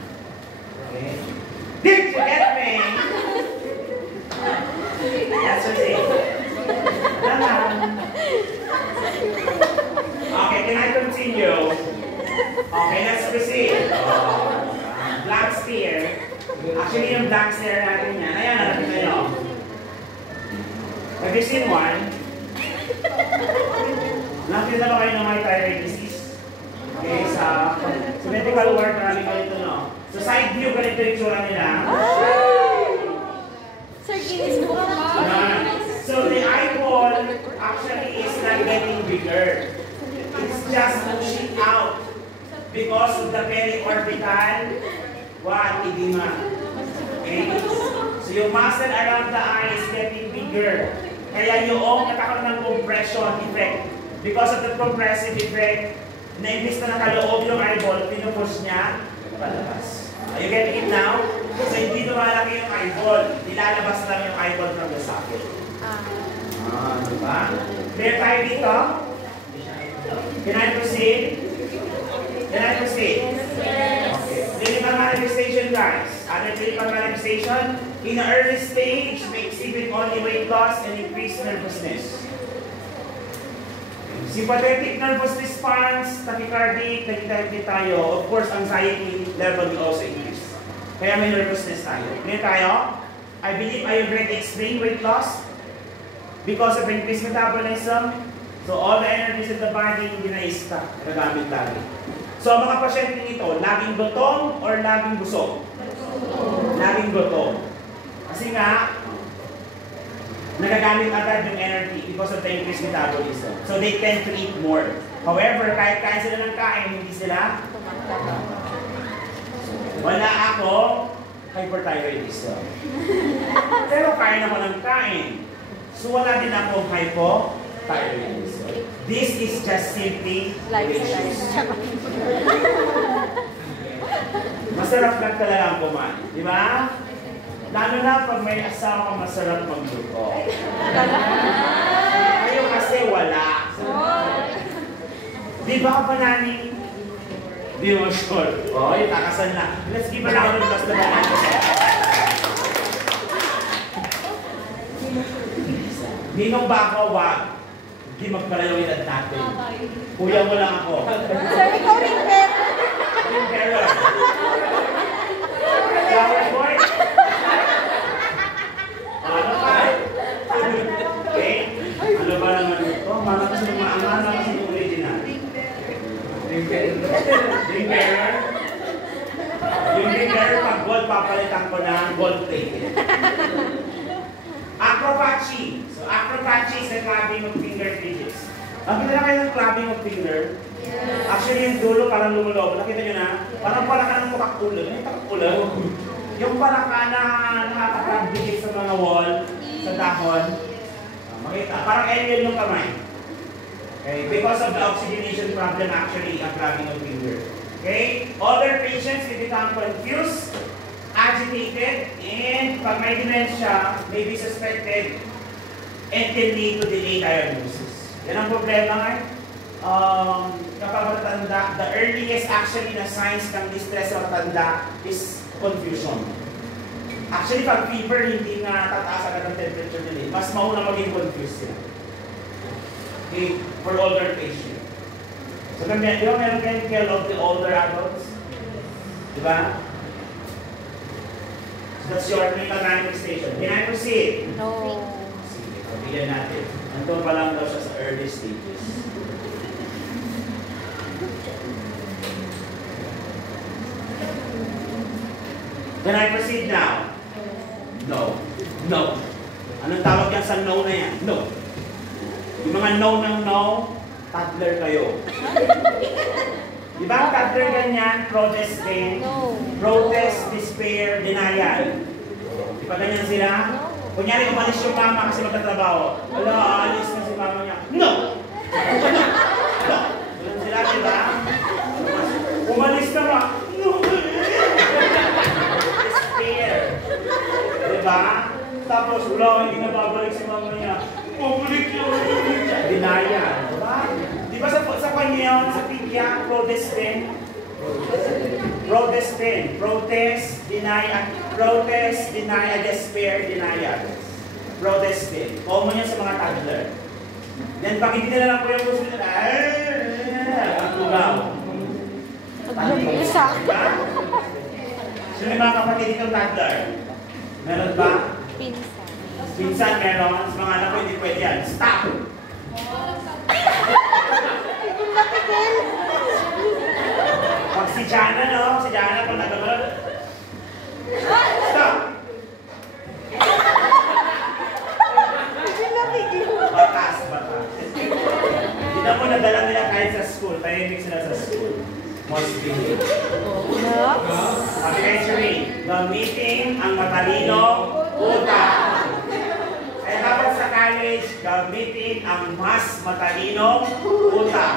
Okay? Did you get me? That's okay. Okay, can I continue? Okay, let's proceed. Black sphere. Actually, yung black sphere natin yan. Ayan, natin na yun. Have you seen one? Nakita ba kayo ng may thyroid disease? Okay, sa medical ward, marami kayo ito, no? So, side view, ganito yung tsura nila. Sir, Guinness Book naman. So, the eyeball actually is not getting bigger. It's just pushing out because of the periorbital edema. Okay? So, yung muscle around the eye is getting bigger. Kaya yung nagkakaroon ng compression effect. Because of the compressive effect, na-imbis na nakaloob yung eyeball, pinupush niya, palabas. Are you getting it now? So, hindi lumalaki yung eyeball. Nilalabas lang yung eyeball from the socket. Diba? Clear tayo dito? Can I proceed? Okay. Clinical manifestation, guys. Other clinical manifestation, in the early stage, may exhibit only weight loss and increased nervousness. Sympathetic nervous response, tachycardic, nagkita tayo. Of course, anxiety level will also increase. Kaya may nervousness tayo. Clear tayo? I believe I already explained weight loss because of increased metabolism. So all the energies in the body hindi na-stack. Nagagamit lagi. So ang mga pasyente nito, laging gutom or laging busog? Laging gutom. Kasi nga, nagagamit agad yung energy because of the increased metabolism. So they tend to eat more. However, kahit kain sila ng kain, hindi sila wala ako hyperthyroidism. Pero kain ako ng kain. So wala din ako hypothyroidism. This is just simply ratios. Masarap lang talaga ang kumain. Di ba? Lalo na pag may asawa, masarap magluto. Kayo kasi wala. Di ba pa nani? Di mo sure. O, itakasan na. Let's give a round of applause to the man. Ninong ba ako? Wag. Hindi magpalayo yung edad natin. Kuya mo lang ako. Sir, ikaw rin, Pep. Ring Carol. Flower boy. Ano ba? Okay. Ano ba naman ito? Mana kasi yung maamana kasi yung original. Ring bearer. Yung ring bearer, pag gold, papalitan ko ng gold plated. Acrobacy. So, acrobacy is the clubbing of finger digits. Nakita na kayo ng clubbing of finger? Yeah. Actually, yung dulo parang lumulob. Nakita nyo na? Parang pala ka ng mukak-ulo. Ano yung mukak-ulo? Yung pala ka na nakaka-club digits sa mga wall, sa dahon. Makita. Parang alien yung kamay. Okay? Because of the oxygenation problem, actually, ang clubbing of finger. Okay? Other patients will become confused, agitated, and pag may dementia, may be suspected and can lead to delayed diagnosis. Yan ang problema ngayon. Kapag matanda, the earliest actually na signs ng distress sa matanda is confusion. Actually, pag fever, hindi nga tataas agad ang temperature nila. Mas mauna maging confused sila. Okay, for older patients. So, di ba meron kayong care of the older adults? Diba? That's your clinical manifestation. Can I proceed? No. Sige, pabigyan natin. Nandun pa lang daw siya sa early stages. Can I proceed now? No. No. Anong tawag yan sa no na yan? No. Yung mga no ng no, toddler kayo. Diba ang toddler ganyan? Protest din. No. Protest, despair, denial. Di ba ganyan sila? Kunyari, umalis yung mama kasi magtatrabaho. Wala, alis na si mama niya. No! No! Ganyan sila, di ba? Umalis na ba? No! Despair. Di ba? Tapos, wala, hindi na babalik si mama niya. Babalik siya, babalik siya. Denial. Di ba? Di ba sa kanya yun, sa pigya, protest din? Protest din. Protest, deny, despair, denial. Protest din. Common yan sa mga toddler. Then pag hindi nila lang po yung gusto nila, ang tugaw. Isa. Diba? Sino yung mga kapatid itong toddler? Meron ba? Pinsan. Pinsan meron. Sa mga anak ko hindi pwede yan. Stop! Pag si Jana, no? Si Jana, kung nagagawin, stop! Batas. Hindi mo nadala nila kahit sa school. Tahimik sila sa school. Most big. Attention, gamitin ang matalino utak. Kaya dapat sa college, gamitin ang mas matalino utak.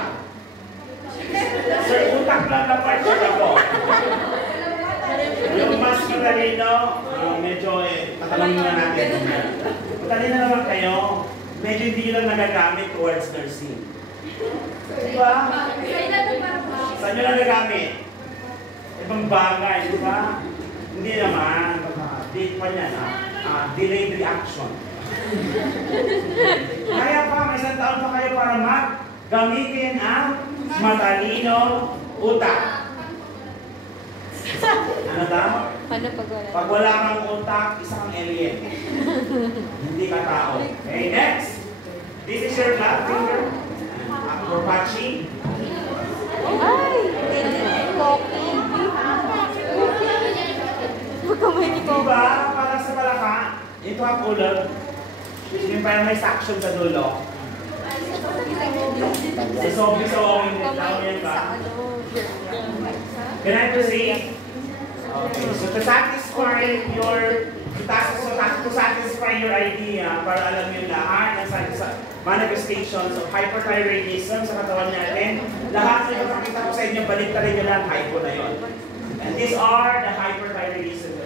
Sir, utak lang na part-time ako. Yung mas matalino, medyo tatalangin na natin. Matalino naman kayo, medyo hindi lang nagagamit towards nursing. Diba? Saan nyo nagagamit? Ibang bagay, diba? Hindi naman, date pa niyan, delayed reaction. Kaya pa, may isang taon pa kayo para gamitin ang matalino utak. Ano daw? Ano pag wala? Pag wala kang utak, isang alien. Hindi ka tao. Okay, next. This is your flat finger. Acrobacy. Ay! Copy. Diba? Para sa balaka, ito ang ulo. Yung parang may suction sa dulo. Si Sophie sa walking dead lang yan ba? Can I proceed? Okay, so to satisfy your idea, para alam nyo lahat ng manifestations of hyperthyroidism sa katawan natin, lahat na ipapakita ko sa inyo, balik na rin nyo lang, hypo na yun. And these are the hyperthyroidism.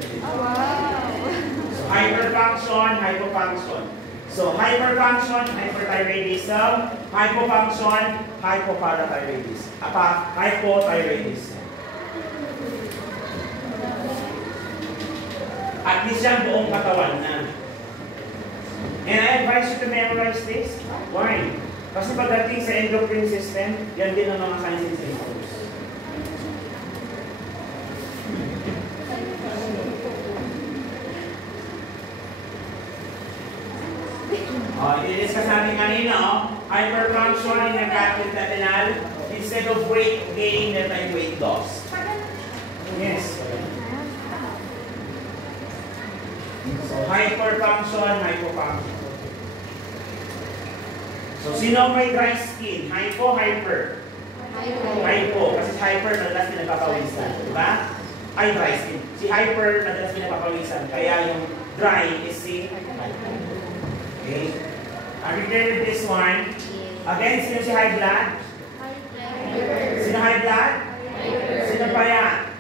So hyperfunction, hypofunction. So hyperfunction, hyperthyroidism, hypofunction, hypoparathyroidism. Hypothyroidism. At least yan buong katawan na. And I advise you to memorize this. Why? Kasi pagdating sa endocrine system, yan din ang mga signs and symptoms. I-discuss natin kanina, hyperfunction in the gastrointestinal instead of weight gain that ay weight loss. Yes. So, hyperfunction, hypofunction. So, sino may dry skin? Hypo, hyper? Hypo. Kasi hyper, madalas pinagpapawisan. Diba? Ay, dry skin. Si hyper, madalas pinagpapawisan. Kaya yung dry is si hyper. Okay? Are you clear with this one? Again, sino si high blood? Sino high blood? Sino payat?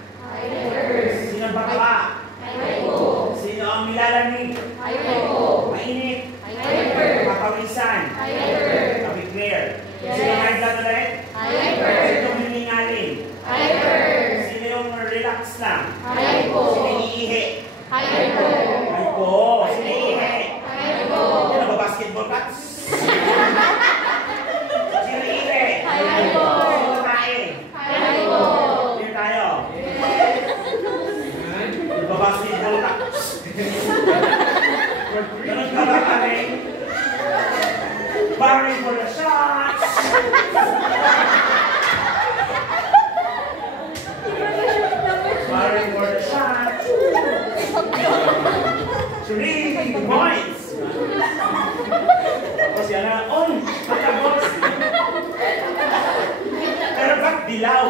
Sino bakla? Sino ang nilalamig? Mainit? Papawisan? Are we clear? Sino high blood ulit? Sino hiningaling? Sino yung relax lang? Sino iihi? Hypo. Sino iihi? Sino nagbabasketball ka? Sino iihi? Sino tae? Sino tayo? Nagbabasketball ka? Ganun ka ba kami? Barring for the shots! Barring for the shots! Three points! Tapos yan na, matagos! Pero ba't dilaw?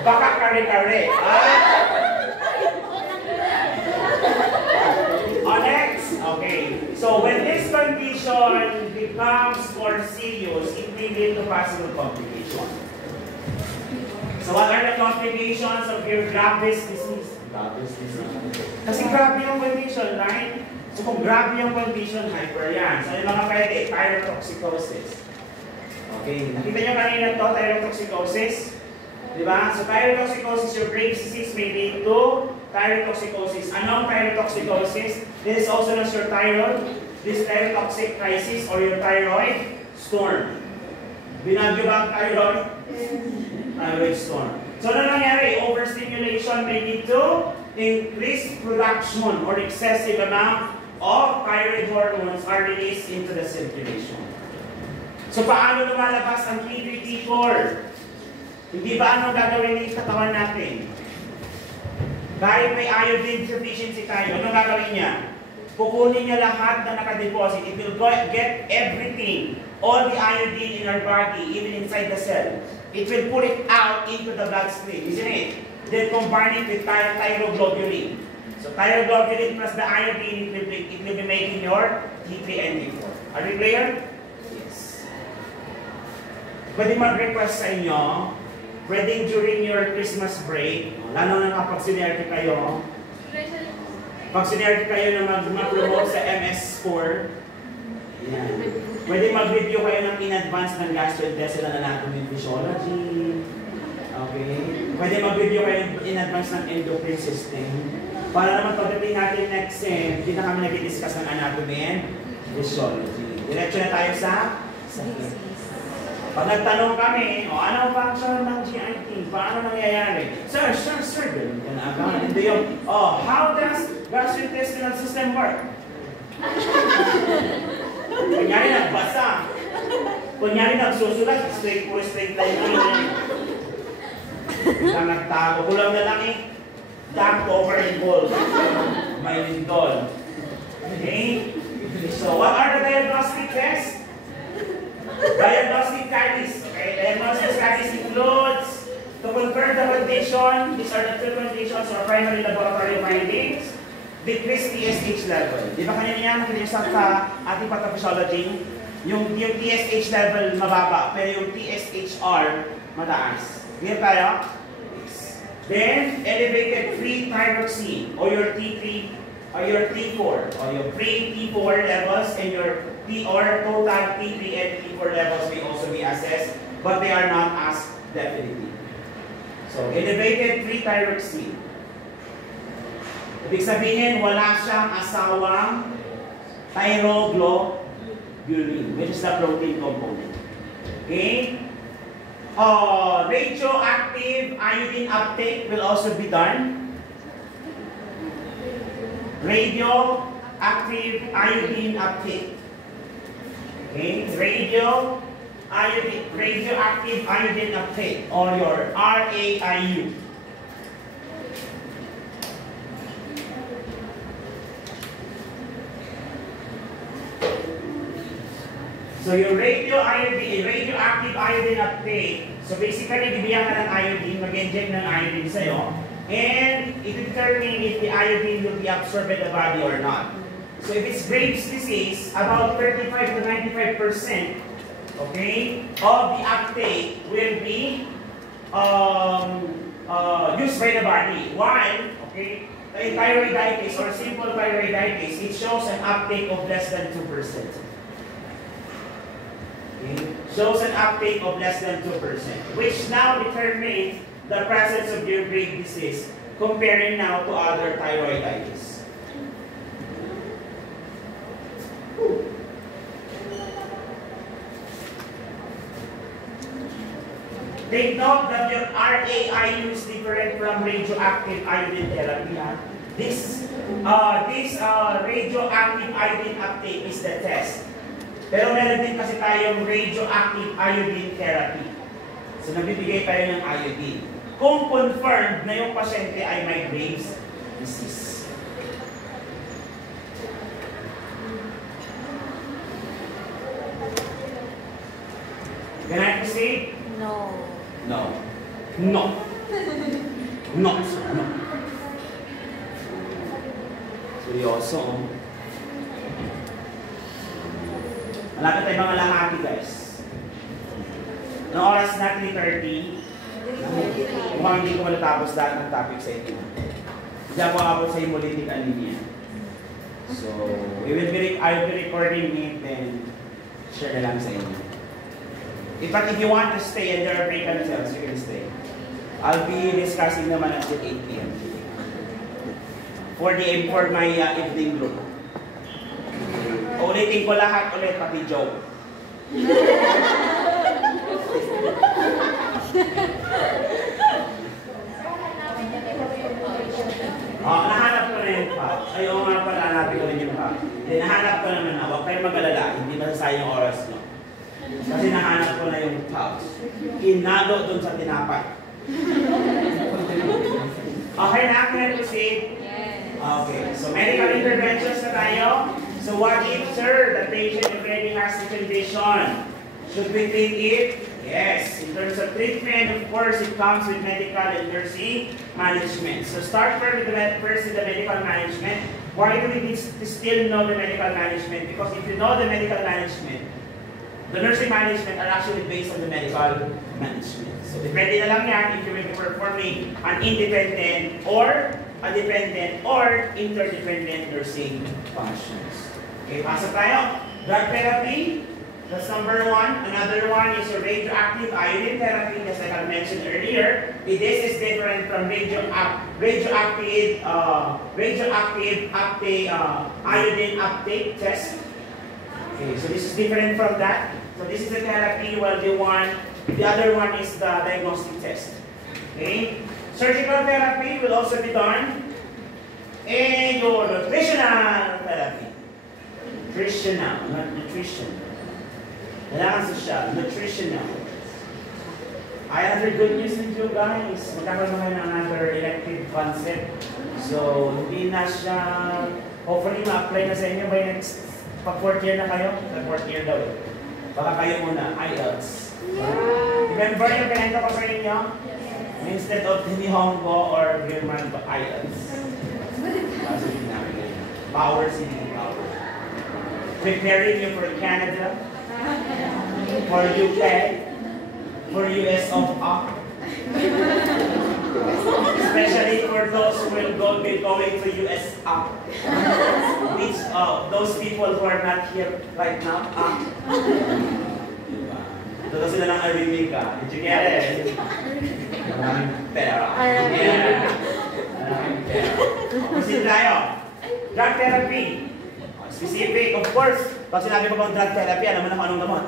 Baka kare-kare. Next. Okay. So when this condition becomes more serious, it may lead to possible complications. So what are the complications of your Graves' disease? Graves' disease. Kasi grabe yung condition, right? So kung grabe yung condition, hyper yan. So yung mga pwede, thyrotoxicosis. Okay. Nakita nyo kanina to, thyrotoxicosis? Diba? So thyrotoxicosis, your Graves' disease may lead to thyrotoxicosis. Anong thyrotoxicosis? This is also known as your thyroid, this thyrotoxic crisis or your thyroid storm. Binagyo ba ang thyroid? Thyroid storm. So ano nangyari? Overstimulation may lead to increased production or excessive amount of thyroid hormones are released into the circulation. So paano lumalabas ang T3, T4? Hindi ba anong gagawin ng katawan natin? Kahit may iodine deficiency tayo, anong gagawin niya? Kukunin niya lahat na nakadeposit. It will get everything, all the iodine in our body, even inside the cell. It will put it out into the bloodstream, isn't it? Then combine it with thyroglobulin. So thyroglobulin plus the iodine, it will be making your T3 and T4. Are you clear? Yes. Pwede mag-request sa inyo, pwedeng during your Christmas break, lalo na kapag seniority kayo, pag seniority kayo na mag-promote sa MS4, yan. Pwede mag-review kayo ng in advance ng gastrointestinal anatomy and physiology. Okay? Pwede mag-review kayo in advance ng endocrine system. Para naman pagdating natin next sem, hindi na kami nag-discuss ng anatomy and physiology. Diretso na tayo sa pag nagtanong kami, ano ang function ng GIT? Paano nangyayari? Sir, ganun ka na agad. Hindi yung, how does gastrointestinal system work? Kunyari nagbasa. Kunyari nagsusulat, puro straight line na yun. Nagtago. Kulang na lang duct over involved. May lindol. primary laboratory findings, decreased TSH level. Di ba kanina yan, nakilisan sa ating pathophysiology, yung TSH level mababa, pero yung TSHR mataas. Clear tayo? Yes. Then, elevated free thyroxine, or your T3, or your T4, or your free T4 levels, and your total T3 and T4 levels may also be assessed, but they are not as definitive. So, elevated free thyroxine. Ibig sabihin, wala siyang asawang thyroglobulin, which is the protein component. Okay? Radioactive iodine uptake will also be done. Radioactive iodine uptake. Okay? Radioactive iodine uptake, or your RAIU. So yung radioactive iodine uptake, so basically bibigyan ka ng iodine, mag-inject ng iodine sa'yo, and i-determine if the iodine will be absorbed by the body or not. So if it's Graves' disease, about 35 to 95%, okay, of the uptake will be used by the body. While, okay, in thyroiditis or simple thyroiditis, it shows an uptake of less than 2%. Okay. Shows an uptake of less than 2%, which now determines the presence of your Graves' disease comparing now to other thyroiditis. Take note that your RAIU is different from radioactive iodine therapy. This radioactive iodine uptake is the test. Pero meron din kasi tayong radioactive iodine therapy. So nagbibigay tayo ng iodine. Kung confirmed na yung pasyente ay may Graves' disease. Can I proceed? No. No. No. No. No. Seryoso. Malapit tayo mga lamati, guys. Noong oras na 3:30, mukhang hindi ko matatapos lahat ng topic sa inyo. Hindi ako abot sa hemolytic anemia. So, I will be recording it and share na lang sa inyo. But if you want to stay and there are break cells, you can stay. I'll be discussing naman until 8 p.m. for my evening group. Ulitin ko lahat ulit, pati joke. Nahanap ko na yung pouch. Ayaw nga pala, hanapin ko rin yung pouch. Nahanap ko naman na, huwag kayo mag-alala, hindi masasayang yung oras, no? Kasi nahanap ko na yung pouch. Kinalo dun sa tinapay. Okay na, can I proceed? Yes. Okay, so medical interventions na tayo. So what if, sir, the patient already has the condition? Should we treat it? Yes. In terms of treatment, of course, it comes with medical and nursing management. So start first with the medical management. Why do we need to still know the medical management? Because if you know the medical management, the nursing management are actually based on the medical management. So depende na lang yan if you will be performing an independent or a dependent or interdependent nursing functions. Okay, pasok tayo. Drug therapy, that's number one. Another one is your radioactive iodine therapy, as I have mentioned earlier. This is different from radioactive iodine uptake test. Okay, so this is different from that. So this is the therapy, while the other one is the diagnostic test. Okay, surgical therapy will also be done, and your nutritional therapy. Nutritional, not nutrition. Kailangan siya, nutritional. I have good news with you guys. Magkakaroon naman ng another elective concept. So, hindi na siya, hopefully ma-apply na sa inyo by next, pa-4th year na kayo. Pa-4th year daw. Baka kayo muna, IELTS. Remember yung pinento ko sa inyo? Instead of Nihongo or German IELTS. Power singing power. Preparing you for Canada, for UK, for US of A. Especially for those who will be going to USA. Which those people who are not here right now. Ito sila ng Arimika. Did you get it? Maraming pera. Yeah. Maraming pera. Proceed tayo. Drug therapy. Specific, of course. Pag sinabi ko bang drug therapy, alam mo na kung anong gamot?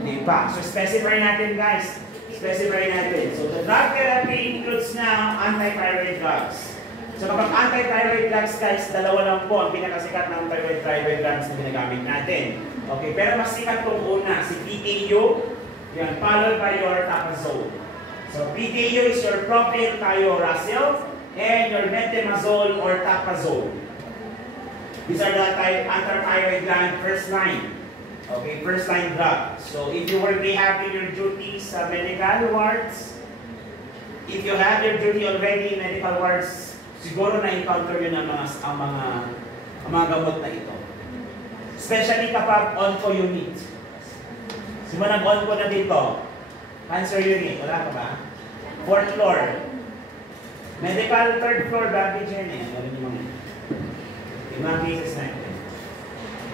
Hindi pa. So specify natin, guys. Specify natin. So the drug therapy includes now anti-thyroid drugs. So kapag anti-thyroid drugs, guys, dalawa lang po ang pinakasikat ng thyroid drugs na ginagamit natin. Okay, pero mas sikat kong una, si PTU, yan, followed by your tapazole. So PTU is your propylthiouracil and your metamazole or tapazole. These are the anti-thyroid gland first line. Okay, first line drug. So if you were having your duties sa medical wards, if you have your duty already in medical wards, siguro na-encounter yun ang mga gamot na ito. Especially kapag on-co unit. Simula nag-on-co na dito. Cancer unit, wala ka ba? 4th floor. Medical 3rd floor, baggage yun eh. Yung mga cases natin.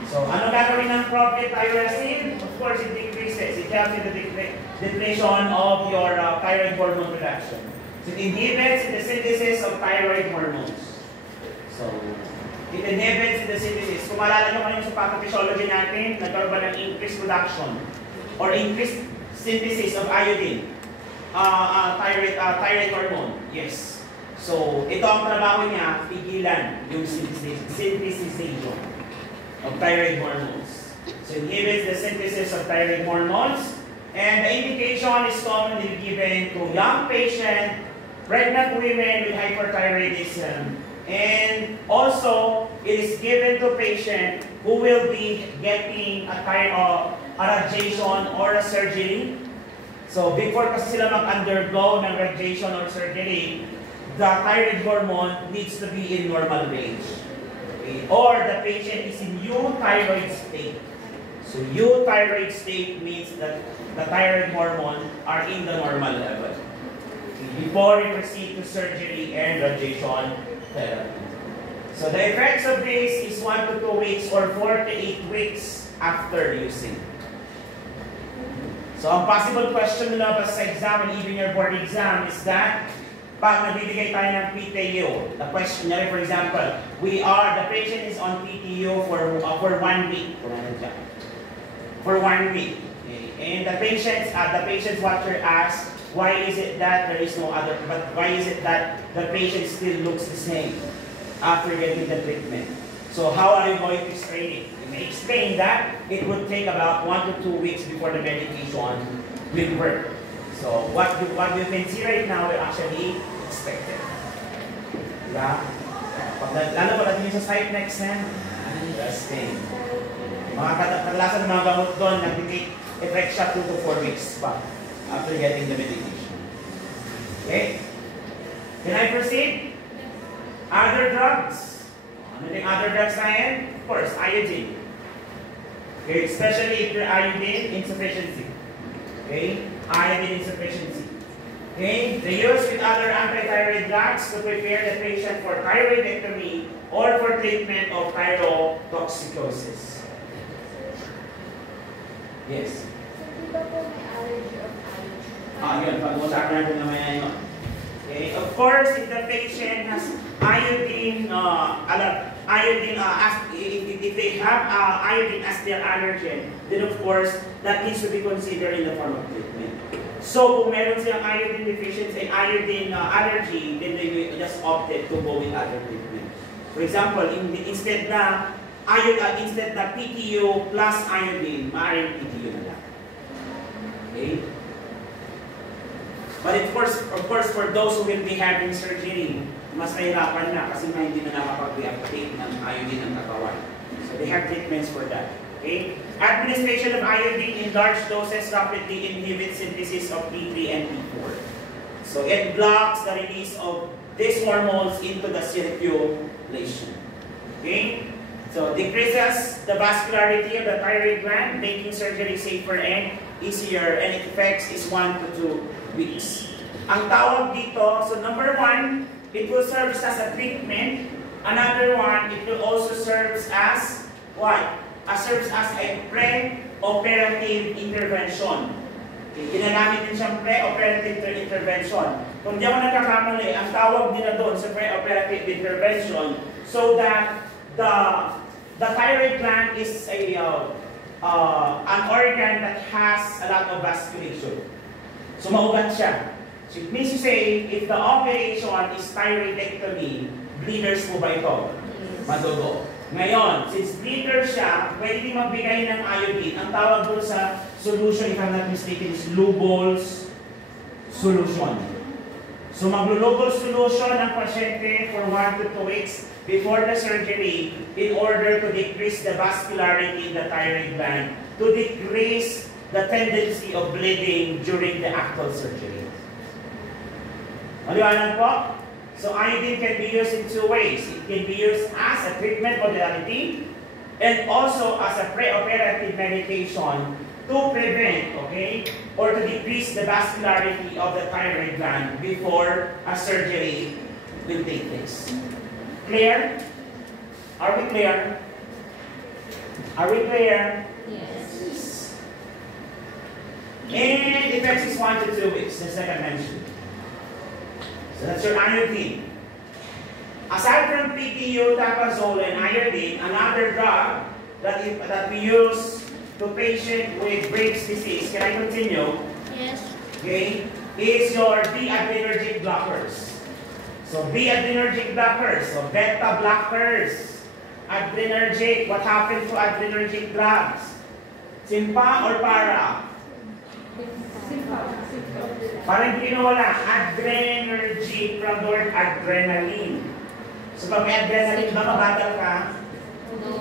So, ano gagawin ng propylthiouracil? Of course, it decreases. It helps in the depletion of your thyroid hormone production. So, it inhibits the synthesis of thyroid hormones. So, it inhibits the synthesis. Kung maalala nyo kanina sa pathophysiology natin, nagkaroon ba ng increased production or increased synthesis of iodine, thyroid hormone? Yes. So, ito ang trabaho niya, pigilan yung synthesization of thyroid hormones. So, it inhibits the synthesis of thyroid hormones, and the indication is commonly given to young patients, pregnant women with hyperthyroidism, and also it is given to patients who will be getting a radiation or a surgery. So, before kasi sila mag-undergo ng radiation or surgery, the thyroid hormone needs to be in normal range. Or the patient is in euthyroid state. So euthyroid state means that the thyroid hormone are in the normal level before we proceed to surgery and radiation therapy. So the effects of this is 1 to 2 weeks or 4 to 8 weeks after using. So ang possible question nila sa exam and even your board exam is that pag nabibigay tayo ng PTU, the question niya, for example, the patient is on PTU for 1 week. For 1 week. Okay. And the patient's watcher asks, why is it that there is no other, but why is it that the patient still looks the same after getting the treatment? So how are you going to explain it? You may explain that it would take about 1 to 2 weeks before the medication will work. So what you can see right now is actually expected. Diba? Lalo pala din sa site next time, interesting. Mga kadalasan ng mga gamot doon, nag-take effect siya 2 to 4 weeks pa after getting the medication. Okay? Can I proceed? Other drugs. Ano yung other drugs na yan? Of course, iodine. Okay? Especially if your iodine insufficiency. Okay? Iodine insufficiency. Okay? The use with other anti-thyroid drugs to prepare the patient for thyroidectomy or for treatment of thyrotoxicosis. Yes? Yun. Pag-usapan natin naman yun. Okay? Of course, if the patient has iodine, if they have iodine as their allergen, then of course, that needs to be considered in the form of treatment. So, kung meron silang iodine deficiency and iodine allergy, then they will just opted to go with other treatment. For example, instead na PTU plus iodine, maaaring PTU na lang. Okay? But of course, for those who will be having surgery, mas mahirapan na kasi hindi na nakapag-reactivate ng iodine ng katawan. So they have treatments for that. Okay? Administration of iodine in large doses rapidly inhibits synthesis of P3 and P4. So So it blocks the release of these hormones into the circulation. Okay? So decreases the vascularity of the thyroid gland, making surgery safer and easier, and its effects is 1 to 2 weeks. Ang tawag dito, so number 1, it will serve as a treatment. Another one, it will also serve as what? Serves as a pre-operative intervention. Okay, ginagamit din siyang pre-operative intervention. Kung di ako nagkakamali, ang tawag nila doon sa pre-operative intervention so that the thyroid gland is an organ that has a lot of vasculation. So maugat siya. So it means to say, if the operation is thyroidectomy, bleeders po ba ito? Madugo. Ngayon, since bleeder siya, pwede din magbigay ng iodine. Ang tawag doon sa solution, if I'm not mistaken, is Lubbold's solution. So maglo-Lubbold's solution ang pasyente for 1 to 2 weeks before the surgery in order to decrease the vascularity in the thyroid gland, to decrease the tendency of bleeding during the actual surgery. Maliwanag po? So iodine can be used in 2 ways. It can be used as a treatment modality and also as a pre-operative medication to prevent, okay, or to decrease the vascularity of the thyroid gland before a surgery will take place. Clear? Are we clear? Are we clear? Yes. And effects is 1 to 2 weeks, just like I mentioned. So that's your iodine. Aside from PTU, tapazole, and iodine, another drug that we use to patient with Graves' disease, can I continue? Yes. Okay, is your B-adrenergic blockers. So B-adrenergic blockers, so beta blockers, adrenergic. What happens to adrenergic drugs? Simpa or para? Parang pinawala, adrenergic from the word adrenaline. So pag may adrenaline ba, mabagal ka?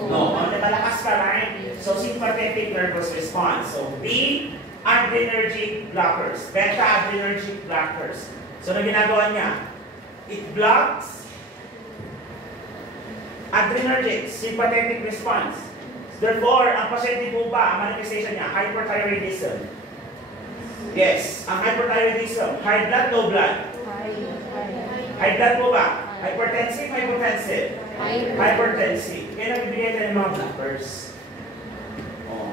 No. Malakas ka, right? So sympathetic nervous response. So B, adrenergic blockers. Beta adrenergic blockers. So na ginagawa niya? It blocks adrenergic, sympathetic response. Therefore, ang pasyente po ba, ang manifestation niya, hyperthyroidism. Yes, ang hyperthyroidism, high blood, low blood? High blood po ba? Hypertensive, hypotensive? Hypertensive. Kaya nagbibigay tayo ng mga blockers.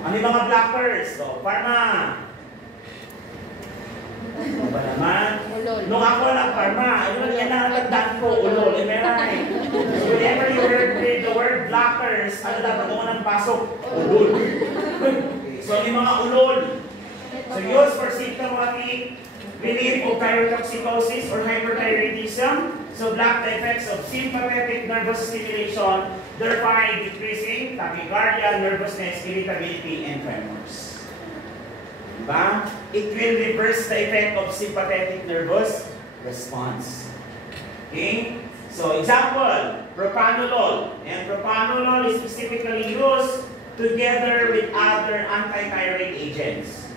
Ano yung mga blockers? So, pharma. Ano ba naman? Nung ako nag-pharma, yan ang natandaan ko, ulol, emeray. So, whenever you heard the word blockers, ano dapat ako nang pasok? Ulol. So, yung mga ulol. So, used for symptomatic relief of thyrotoxicosis or hyperthyroidism. So, block the effects of sympathetic nervous stimulation, thereby decreasing tachycardia, nervousness, irritability, and tremors. Diba? It will reverse the effect of sympathetic nervous response. Okay? So, example, propranolol. And propranolol is specifically used together with other anti-thyroid agents.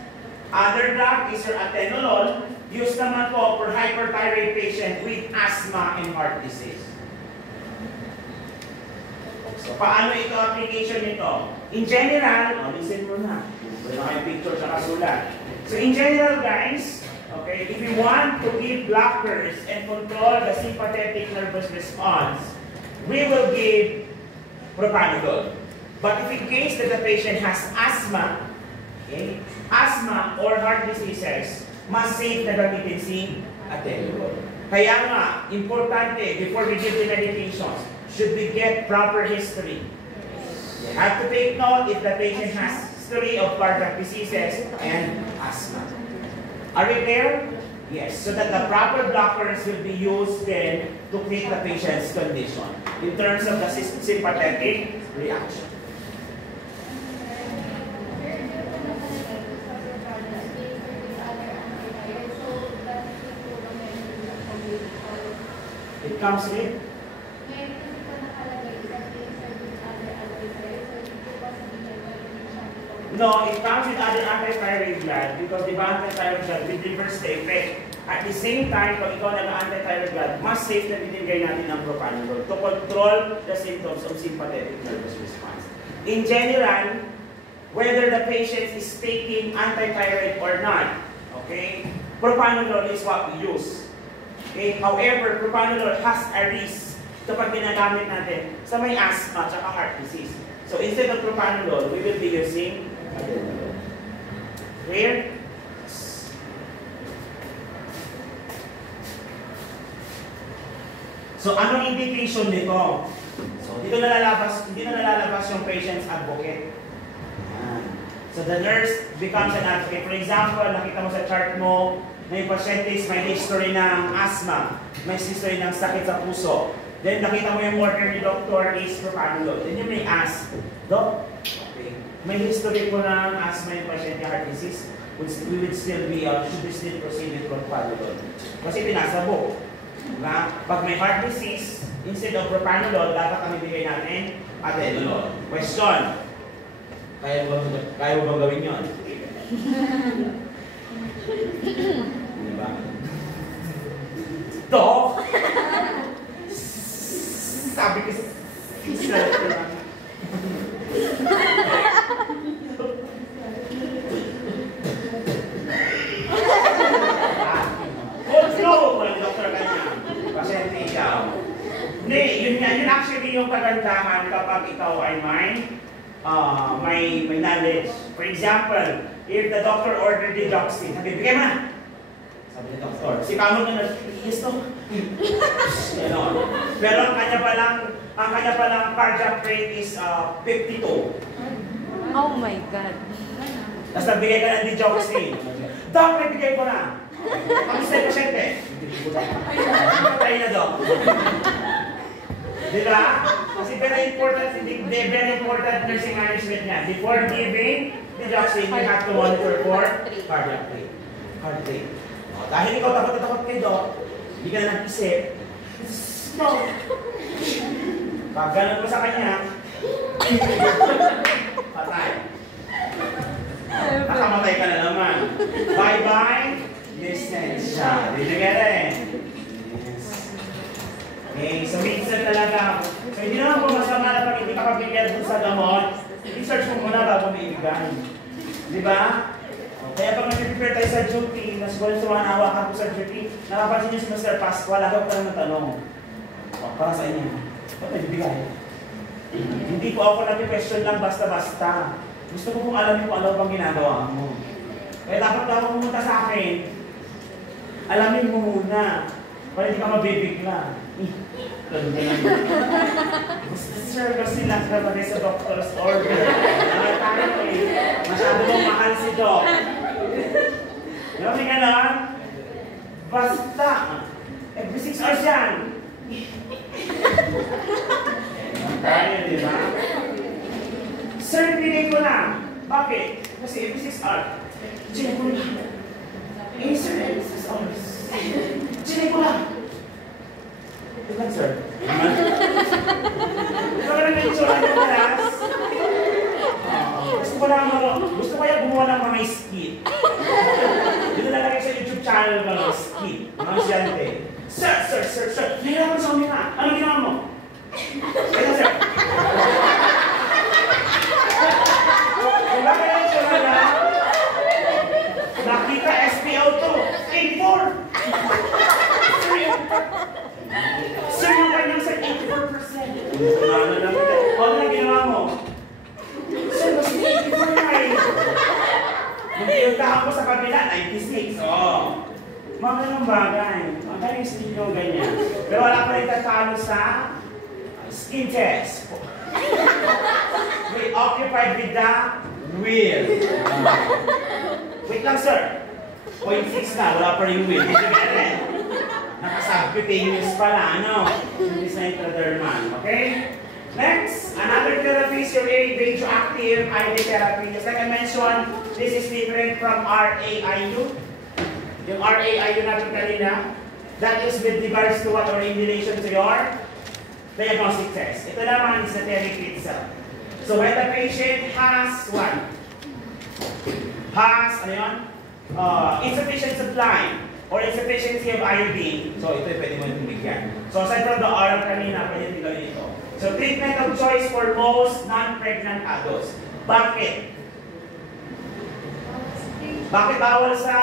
Other drug is your atenolol, used naman po for hyperthyroid patient with asthma and heart disease. So, paano ito application nito? In general, listen mo na. Wala kayong picture sa kasulat. So, in general, guys, okay, if you want to give blockers and control the sympathetic nervous response, we will give propranolol. But if in case that the patient has asthma, okay, asthma or heart diseases, must save the gamitin si atenolol. Kaya nga, importante, before we give the medications, should we get proper history? You have to take note if the patient has history of cardiac diseases and asthma. Are we clear? Yes, so that the proper blockers will be used then to treat the patient's condition in terms of the sympathetic reaction. It comes with? No, it comes with other anti-thyroid blood because the anti-thyroid blood will reverse the effect At the same time, pag ikaw nag-anti-thyroid gland, mas safe na binigay natin ang propranolol to control the symptoms of sympathetic nervous response. In general, whether the patient is taking anti-thyroid or not, okay, propranolol is what we use. Okay? However, propranolol has a risk kapag ginagamit natin sa may asthma at heart disease. So instead of propranolol, we will be using atenolol. Clear? So, anong indication nito? So, dito na lalabas, hindi na lalabas yung patient's advocate. So, the nurse becomes an advocate. For example, nakita mo sa chart mo na yung pasyente is may history ng asthma, may history ng sakit sa puso. Then, nakita mo yung order ni doctor is propranolol. Then, you may ask, Doc, okay, may history po ng asthma yung pasyente heart disease. We would still be, should we still proceed with propranolol? Kasi pinasabog. Diba? Pag may heart disease, instead of propranolol, dapat ang ibigay natin atenolol. Question. Kaya mo bang gawin yun? Diba? Doc! Sabi ko sa Hindi, yun actually yung kagandahan kapag ikaw ay may knowledge. For example, if the doctor ordered the digoxin, sabi, bigay mo na! Sabi ni doctor, si Kamon na yes to. Pero ang kanya palang cardiac rate is 52. Oh my God. Tapos nagbigay ka ng digoxin. Doc, nagbigay ko na. Kamusta yung pasyente? Patay na, Doc. Diba? Kasi very important nursing management niya. Before giving digoxin, you have to monitor for cardiac rate. Heart rate. Dahil ikaw takot kay Doc, hindi ka na nag-isip. Doc! Pag ganun mo sa kanya, patay. Nakamatay ka na naman. Bye-bye. Lisensya. Did you get it? Okay, so minsan talaga. So hindi naman po masama na pag hindi ka pabigyan dun sa gamot, research mo muna bago may ibigay. Di ba? Kaya pag nag-prepare tayo sa duty, mas kung sumanawa ka po sa duty, nakapansin niyo si Mr. Pascual, agaw pa ng tanong. Para sa inyo. Ba't may bibigay? Hindi po ako nag-question lang basta-basta. Gusto ko kung alam kung ano bang ginagawa mo. Kaya dapat daw pumunta sa akin, alamin mo muna. Para hindi ka mabibigla. Sir, kasi lang ka ba sa doctor's order? Nakatara ko eh. Masyado mong mahal si Doc. Yung may ganon? Basta. Every 6 hours yan. Tayo, di ba? Sir, pinay ko na. Bakit? Kasi every 6 hours. Chinig ko lang. Eh, sir, every 6 hours. Chinig ko lang. Ito lang, sir. Ito ka lang yung tsura ng malas. Gusto ko kaya gumawa ng mga skit. Dito nalagay sa YouTube channel ko ng skit. Mga estudyante. Sir. Nahirapan sa umiha. Anong ginawa mo? Ito, sir. Diba kaya yung tsura na? Nakita SPO2. 84! Sir, yung kanyang sa 84%. Ano lang ito? Ano lang ginawa mo? Sir, mas 84 na eh. Nagpuntahan ko sa kabila, 96. Oo. Mga ganong bagay. Mga ganong skin yung ganyan. Pero wala pa rin tatalo sa skin test. We occupied with the wheel. Wait lang, sir. 0.6 na, wala pa rin wheel. Did you get it? Naka-subcutaneous pala, ano? Hindi sa intradermal, okay? Next, another therapy is your radioactive IV therapy. Just like I mentioned, this is different from RAIU. Yung RAIU natin kanina, that is with regards to what or in relation to your diagnostic test. Ito naman is the therapy itself. So when the patient has what? Has, ano yun? Insufficient supply or insufficiency of iodine, so ito pwede mo itong bigyan. So aside from the oral kanina, pwede ito gawin ito. So treatment of choice for most non-pregnant adults. Bakit? Bakit bawal sa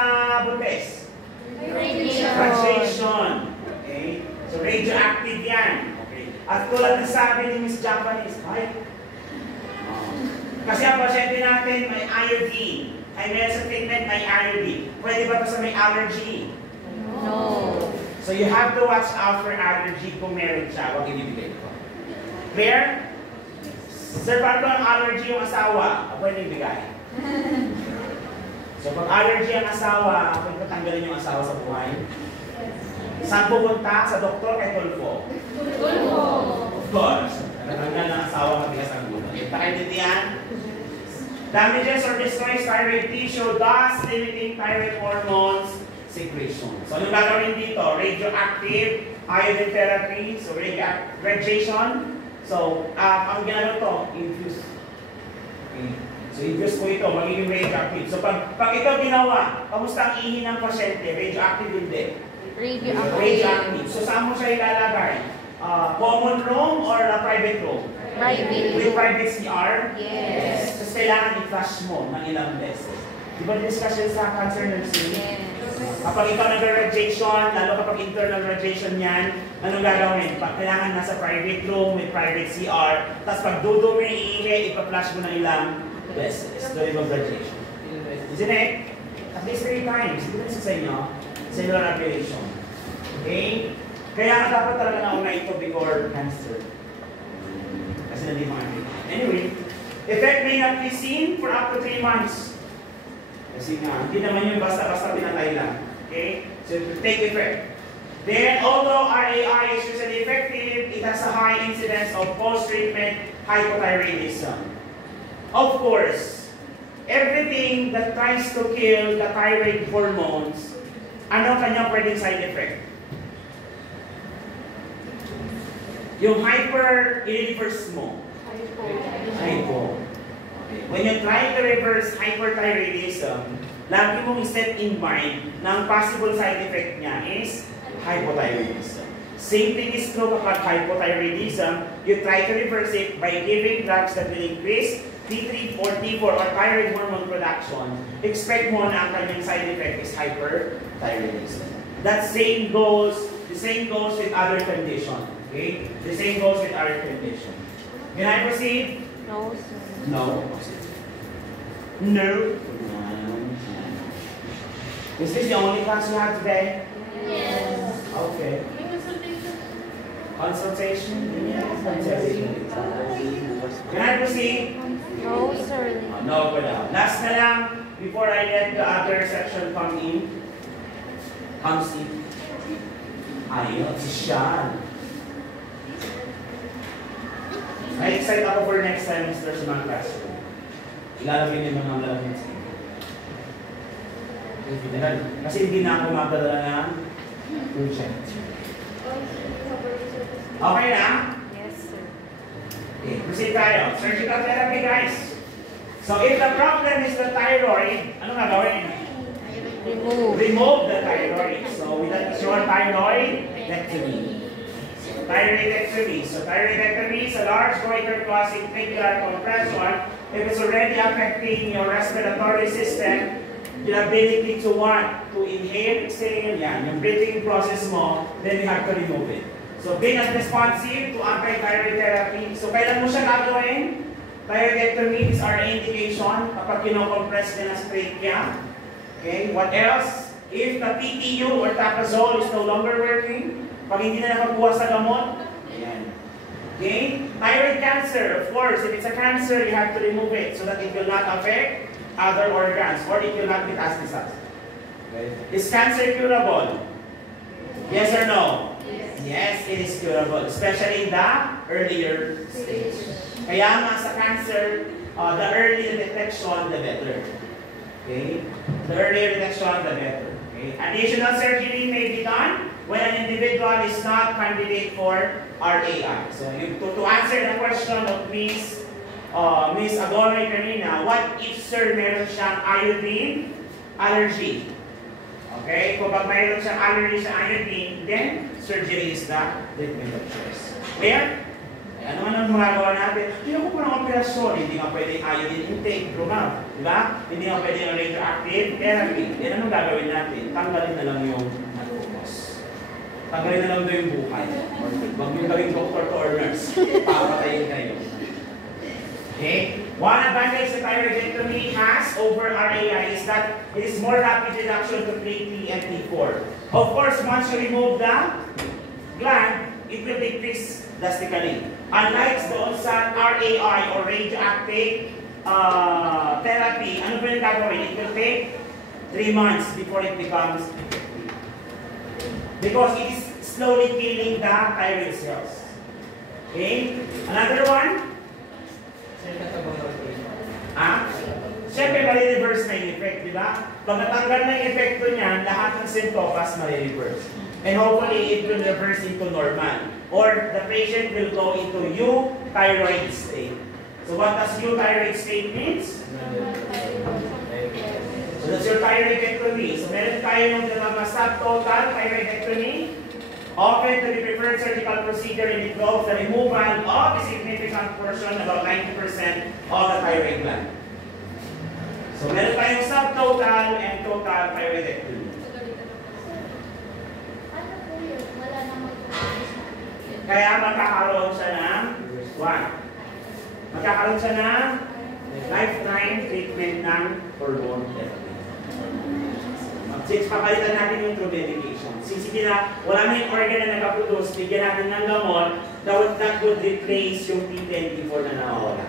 buntis? Radiation. Okay? So radioactive yan. Okay. At tulad ng sabi ni Miss Japanese, kasi ang pasyente natin may iodine. Ay meron sa treatment may iodine. Pwede ba ito sa may allergy? No. So you have to watch out for allergy kung meron siya. Huwag ibibigay ko. Clear? Sir, paano ang allergy yung asawa? Pwede ibigay. So pag allergy ang asawa, pwede tanggalin yung asawa sa buhay. Saan pupunta? Sa doktor kay Tulfo? Tulfo. Of course. Natanggal ng asawa matigas ang gulo. Nakaintindihan? Damages or destroys thyroid tissue, thus limiting thyroid hormones secretion. So anong gagawin dito? Radioactive iodine therapy, so radiation. So ang ginagawa to, infuse. Okay. So infuse po ito, magiging radioactive. So pag ito ginawa, kamusta ang ihi ng pasyente? Radioactive hindi. Radioactive. So saan mo siya ilalagay? Common room or private room? Private. With private CR? Yes. Tapos kailangan i-flush mo ng ilang beses. Di ba discussion sa cancer nursing? Yes. Kapag ikaw nag-radiation, lalo kapag internal radiation yan, anong gagawin? Kailangan nasa private room with private CR. Tapos pag dudumi iihi, ipa-flush mo ng ilang beses during radiation. Isn't it? At least 3 times. Ito na sa inyo, cellular ablation. Okay? Kaya dapat talaga nauna ito before cancer. Kasi hindi mga anyway, effect may not be seen for up to 3 months. Kasi nga, hindi naman yun basta-basta pinatay lang. Okay? So, to take effect. Then, although RAI is usually effective, it has a high incidence of post-treatment hypothyroidism. Of course, everything that tries to kill the thyroid hormones, ano kanyang pwedeng side effect? Yung hyper, i-reverse mo. Hypo. When you try to reverse hyperthyroidism, lagi mong set in mind na ang possible side effect niya is hypothyroidism. Same thing is true kapag hypothyroidism, you try to reverse it by giving drugs that will increase T3 or T4 or thyroid hormone production. Expect mo na ang kanyang side effect is hyperthyroidism. The same goes with other conditions. Okay? The same goes with other conditions. Can I proceed? No, sir. No. No. Is this the only class you have today? Yes. Okay. Consultation? Yes. Can I proceed? No, sir. No, wala. Last na lang, before I let the other section come in. Comes in. Ayun, si Sean. Na-excite ako for next semester sa mga classroom. Ilalagay niyo mga lalagyan sa inyo. Kasi hindi na ako magdadala ng project. Okay na? Yes, sir. Okay, proceed tayo. Surgical therapy, guys. So if the problem is the thyroid, ano nga gawin? Remove the thyroid. So with that is your thyroidectomy. Thyroidectomy. So thyroidectomy is a large goiter causing tracheal compression. If it's already affecting your respiratory system, the ability to inhale, exhale, yan, yung breathing process mo, then you have to remove it. So being unresponsive to anti-thyroid therapy. So kailan mo siya gagawin? Thyroidectomy is our indication kapag compress din ang trachea. Okay, what else? If the PTU or tapazole is no longer working, pag hindi na nakapagbuha sa gamot, ayan. Okay? Thyroid cancer, of course, if it's a cancer, you have to remove it so that it will not affect other organs or it will not metastasize. Okay? Is cancer curable? Yes or no? Yes. Yes, it is curable, especially in the earlier stage. Kaya nga sa cancer, the earlier detection, the better. Okay? The earlier detection, the better. Okay? Additional surgery may be done when an individual is not candidate for RAI. So, to answer the question of Miss Agonoy kanina, what if, sir, meron siyang iodine allergy? Okay? Kung pag mayroon siyang allergy sa iodine, then surgery is the treatment of choice. Clear? Ay, ano man ang magagawa natin? Hindi ako parang operasyon. Hindi nga pwedeng iodine intake, drumab. Diba? Hindi nga pwedeng radioactive therapy. Yan anong gagawin natin? Tanggalin na lang yung nag-focus. Tanggalin na lang doon yung buhay. Huwag yung gawing doctor to or nurse. Papatayin kayo. Okay? One advantage that thyroidectomy has over RAI is that it is more rapid reduction to 3T and T4. Of course, once you remove the gland, it will decrease drastically. Unlike doon sa RAI or radioactive therapy, ano ba yung gagawin? It will take 3 months before it becomes effective. Because it is slowly killing the thyroid cells. Okay? Another one? Siyempre, mali-reverse na yung effect, di ba? Pag natanggal na yung epekto niyan, lahat ng symptoms mali-reverse. And hopefully, it will reverse into normal. Or the patient will go into euthyroid state. So what does euthyroid state means? So that's your thyroidectomy. So meron tayo ng mga subtotal thyroidectomy. Often to be preferred surgical procedure and involves the removal of a significant portion, about 90% of the thyroid gland. So meron tayong subtotal and total thyroidectomy. Kaya magkakaroon siya ng magkakaroon siya ng lifetime treatment ng hormone therapy. Since papalitan natin yung true medication. Since hindi na, wala na yung organ na nag-produce, bigyan natin ng gamot, that would replace yung T24 na nawawala.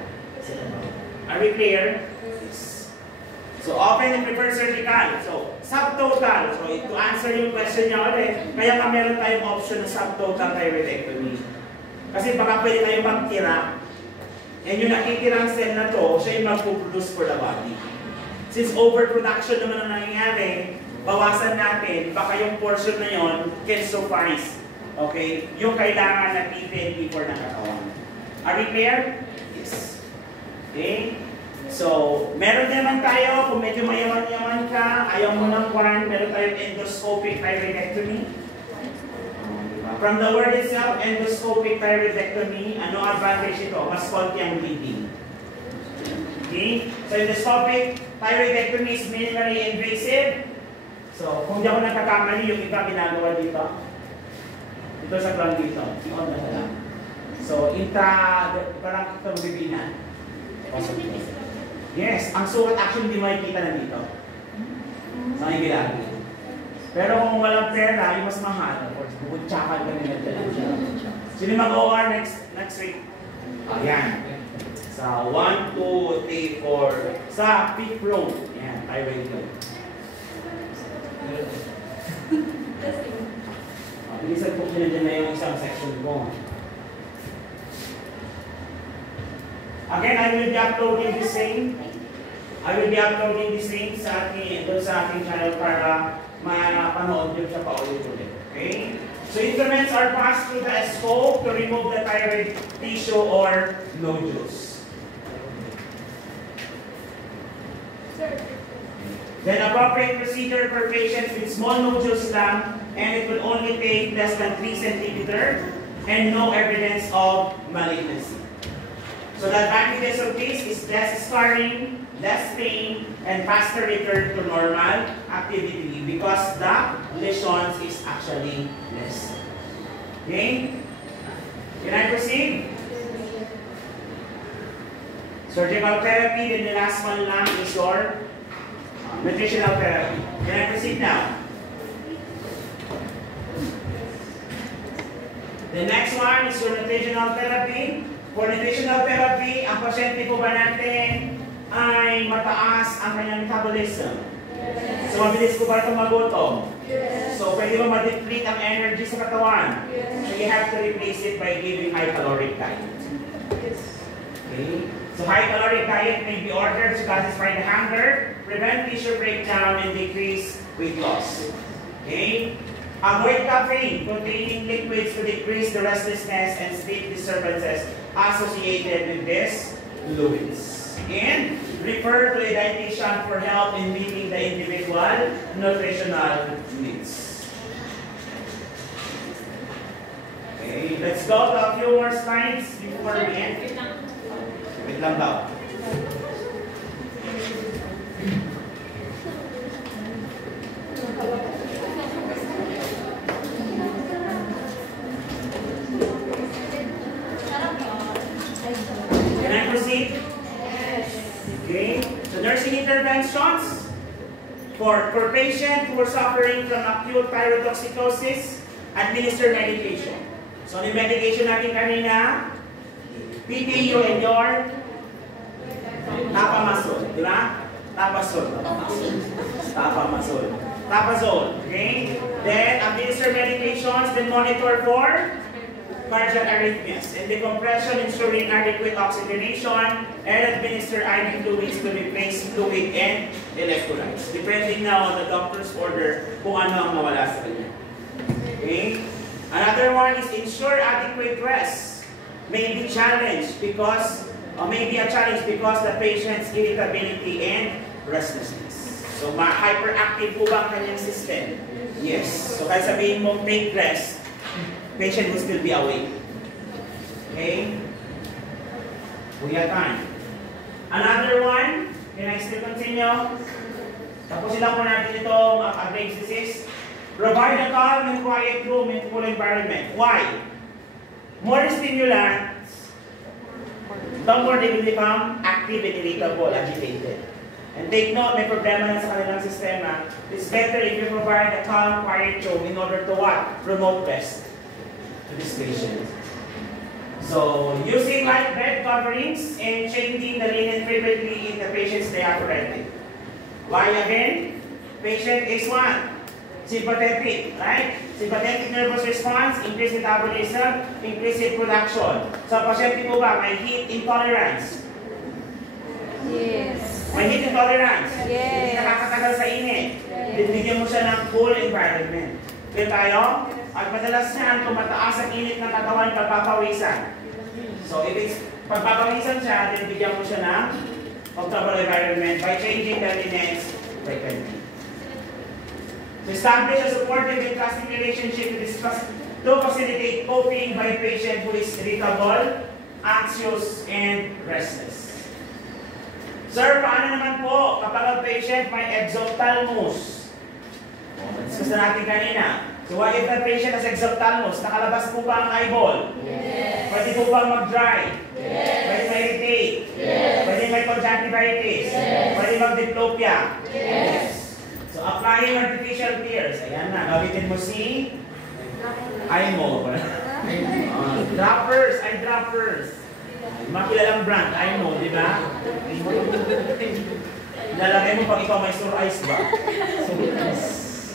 Are we clear? Yes. So, often and prefer surgical. So, subtotal. So, to answer yung question niya ulit, kaya ka meron tayong option na subtotal thyroidectomy. Kasi baka pwede tayong magtira. And yung nakitirang cell na to, siya yung mag-produce for the body. Since overproduction naman ang nangyayari, bawasan natin, baka yung portion na yon can suffice. Okay? Yung kailangan na T24 ng katawan. Are we clear? Yes. Okay? So, meron naman tayo, kung medyo mayaman-yaman ka, ayaw mo ng kwan, meron tayong endoscopic thyroidectomy. From the word itself, endoscopic thyroidectomy, ano advantage ito? Mas konti ang bleeding. Okay? So, endoscopic thyroidectomy is minimally invasive. So, kung di ako nagkakamali, yung iba ginagawa dito. Ito sa ground dito. So, parang itong bibinan. Yes, ang sukat actually hindi makikita na dito. Sa may ginagawa. Pero kung walang pera, yung mas mahal. Of course, bubutsakan kami na dyan. Sino mag-OR next week? Ayan. Sa 1, 2, 3, 4. Sa peak road. Ayan, thyroid road. Bilisan po pinadyan na yung isang section ko. Again, I will be uploading the same. Sa ating channel para mapanood nyo siya paulit-ulit. Okay? So instruments are passed through the scope to remove the thyroid tissue or nodules. Then appropriate procedure for patients with small nodules lang, and it will only take less than 3 cm and no evidence of malignancy. So the advantages of this is less scarring, less pain, and faster return to normal activity because the lesions is actually less. Okay? Can I proceed? Surgical therapy, then the last one lang is your nutritional therapy. Can I proceed now? The next one is your nutritional therapy. For nutritional therapy, ang pasyente po ba natin ay mataas ang kanyang metabolism? Yes. So, mabilis po ba itong magutom? Yes. So, pwede ba ma-deplete ang energy sa katawan? Yes. So, you have to replace it by giving high-caloric diet. Yes. Okay? So, high-caloric diet may be ordered to satisfy the hunger, prevent tissue breakdown, and decrease weight loss. Okay? Avoid caffeine containing liquids to decrease the restlessness and sleep disturbances associated with these fluids. And refer to a dietitian for help in meeting the individual nutritional needs. Okay, let's go to a few more slides before we end. Wait lang daw. Can I proceed? Yes. Okay. So nursing interventions for patients who are suffering from acute thyrotoxicosis, administer medication. So yung medication natin kanina, PPU and your tapamazole, di ba? Tapazole, okay? Then administer medications, then monitor for cardiac arrhythmias and decompression, ensuring adequate oxygenation, and administer IV fluids to replace fluid and electrolytes. Depending now on the doctor's order kung ano ang nawala sa kanya. Okay? Another one is ensure adequate rest. May be challenged because, the patient's irritability and restlessness. So, hyperactive po ba ang kanyang system? Yes. So, kahit sabihin mo take rest, patient will still be awake. Okay? We have time. Another one, can I still continue? Tapusin lang po natin itong Graves' disease. Provide a calm and quiet room and cool environment. Why? More stimulants, the more they will become active and irritable, agitated. And take note, may problema na sa kanilang sistema. It's better if you provide a calm, quiet room in order to what? Promote rest to this patient. So, using light bed coverings and changing the linen frequently in the patient's diaphoretic. Why again? Patient is one. Sympathetic, right? Sympathetic nervous response, increased metabolism, increased production. So, pasyente po ba may heat intolerance? Yes. May heat intolerance? Yes. Hindi nakakatagal sa init. Bibigyan mo siya ng cool environment. Kaya tayo? At madalas niyan, kung mataas ang init ng katawan, pagpapawisan. So, if it's pagpapawisan siya, then bigyan mo siya ng comfortable environment by changing the linens frequently. To establish a supportive and trusting relationship to facilitate coping by patient who is irritable, anxious, and restless. Sir, paano naman po kapag ang patient may exophthalmos? Discuss na natin kanina. So what if the patient has exophthalmos? Nakalabas po ba ang eyeball? Yes. Pwede po ba mag-dry? Yes. Pwede ma-irritate? Yes. Pwede may conjunctivitis? Yes. Pwede mag-diplopia? Yes. So applying artificial tears. Ayan na, gamitin mo si eye mo. Droppers, eye droppers. Makilalang brand, eye mo, di ba? Lalagay mo pag ikaw may sore eyes ba?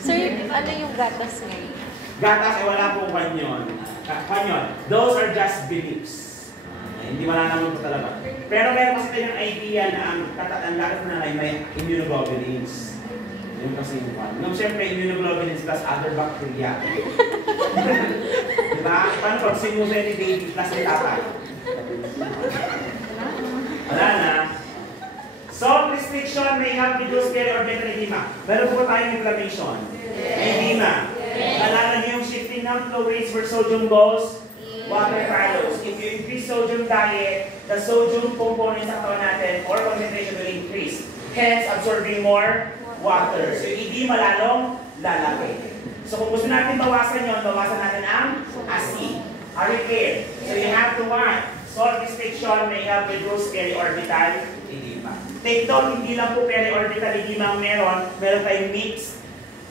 Sir, ano yung gatas ngayon? Gatas ay wala pong kanyon. Those are just beliefs. Hindi wala naman po talaga. Pero meron kasi tayong idea na ang gatas na may immunoglobulins. Yung kasi yung one. Nung siyempre, immunoglobulins plus other bacteria. Diba? Paano pag sinusa ni baby plus ni tatay? Wala na. Salt restriction may help reduce periorbital edema. Meron po tayong inflammation. Edema. Nalala niyo yung shifting ng fluids where sodium goes, water follows. If you increase sodium diet, the sodium component sa katawan natin or concentration will increase. Hence, absorbing more water. So, edema lalong lalaki. So, kung gusto natin bawasan yun, bawasan natin ang acid. Are you clear? So, you have to what? Salt restriction may help reduce periorbital edema. Take note, hindi lang po periorbital edema ang meron tayong mixed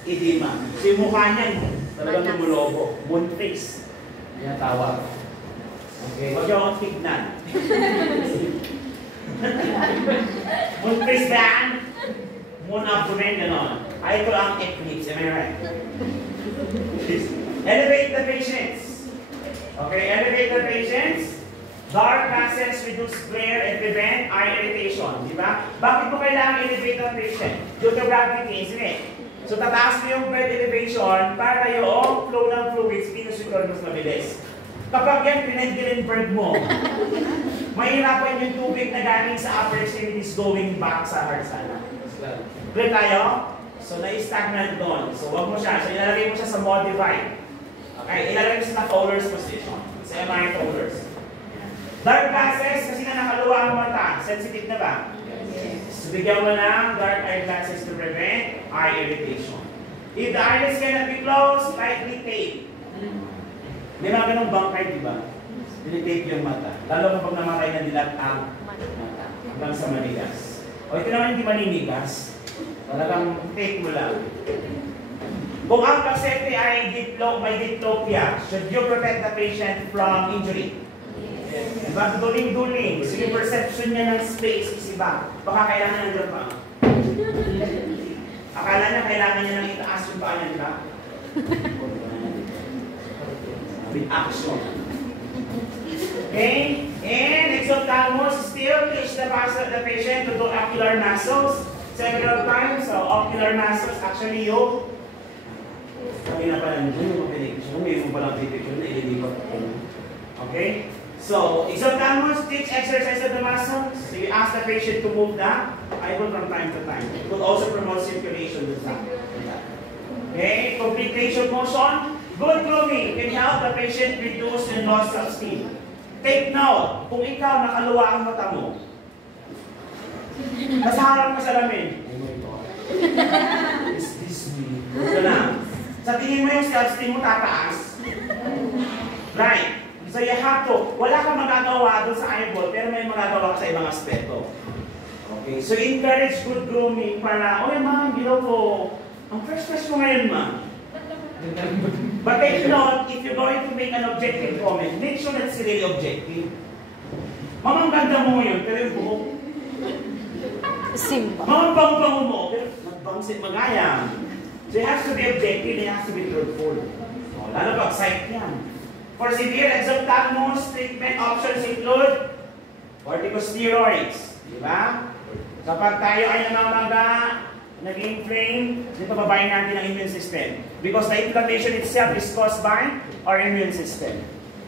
edema. So, yung mukha niyan, talagang tumulobo. Moon face. Yan tawag. Okay, huwag yung akong tignan. Moon face band. Moon abdomen, gano'n. Ay, ito ang eclipse. Am I right? Elevate the patients. Okay, elevate the patients. Dark glasses reduce glare and prevent eye irritation. Di ba? Bakit po kailangan elevate the patient? Due to gravity, isn't it? So, tataas mo yung bed elevation para yung flow ng fluids, pinusutol mas mabilis. Kapag yan, pinag-Grenberg mo, mahirapan yung tubig na galing sa upper extremities going back sa heart sana. Clear tayo? So, na-stagnant doon. So, wag mo siya. So, ilalagay mo siya sa modified. Okay? Ilalagay mo siya sa Fowler's position. Sa MRI Fowler's. Dark glasses, kasi na nakaluwa ang mata. Sensitive na ba? Yes. So, bigyan mo ng dark eye glasses to prevent eye irritation. If the eyelids cannot be closed, lightly tape. May mga ganong bangkay, di ba? Tinitape yung mata. Lalo kapag namatay na dilat ang mata. Hanggang sa manigas. O ito naman hindi maninigas. Talagang tape mo lang. Kung ang pasyente ay may diplopia, should you protect the patient from injury? Yes. Diba? Duling-duling. So yung perception niya ng space is iba. Baka kailangan ng dyan pa. Akala niya kailangan niya nang itaas yung paa niya, diba? With action. Okay? And exophthalmos still teach the patient to do ocular muscles several times. So, ocular muscles actually yung kami na pala nyo yung pinipicture. May mo palang pinipicture na ililipat. Okay? So, exophthalmos teach exercise of the muscles. So, you ask the patient to move the eyeball from time to time. It will also promote circulation. Okay? Complete range of motion. Good grooming can help the patient reduce the loss of steam. Take note, kung ikaw nakaluwa ang mata mo, nasa harap ka sa lamin. Oh my God. Is this me? Ito na. Sa tingin mo yung self-esteem mo tataas. Right. So you have to, wala kang magagawa doon sa eyeball, pero may magagawa ka sa ibang aspeto. Okay. So encourage good grooming para, oh ma'am, ginaw ko. Ang fresh mo ngayon, ma'am. But take note, if you're going to make an objective comment, make sure that it's really objective. Mamang ganda mo yun, pero yung buhok. Simba. Mamang bango-bango mo, pero magbangsit magayang. So it has to be objective, it has to be truthful. So, lalo pag sight yan. For severe exophthalmos, treatment options include corticosteroids. Diba? Kapag tayo ay namamaga, nag-inflame, dito babayin natin ang immune system. Because the inflammation itself is caused by our immune system.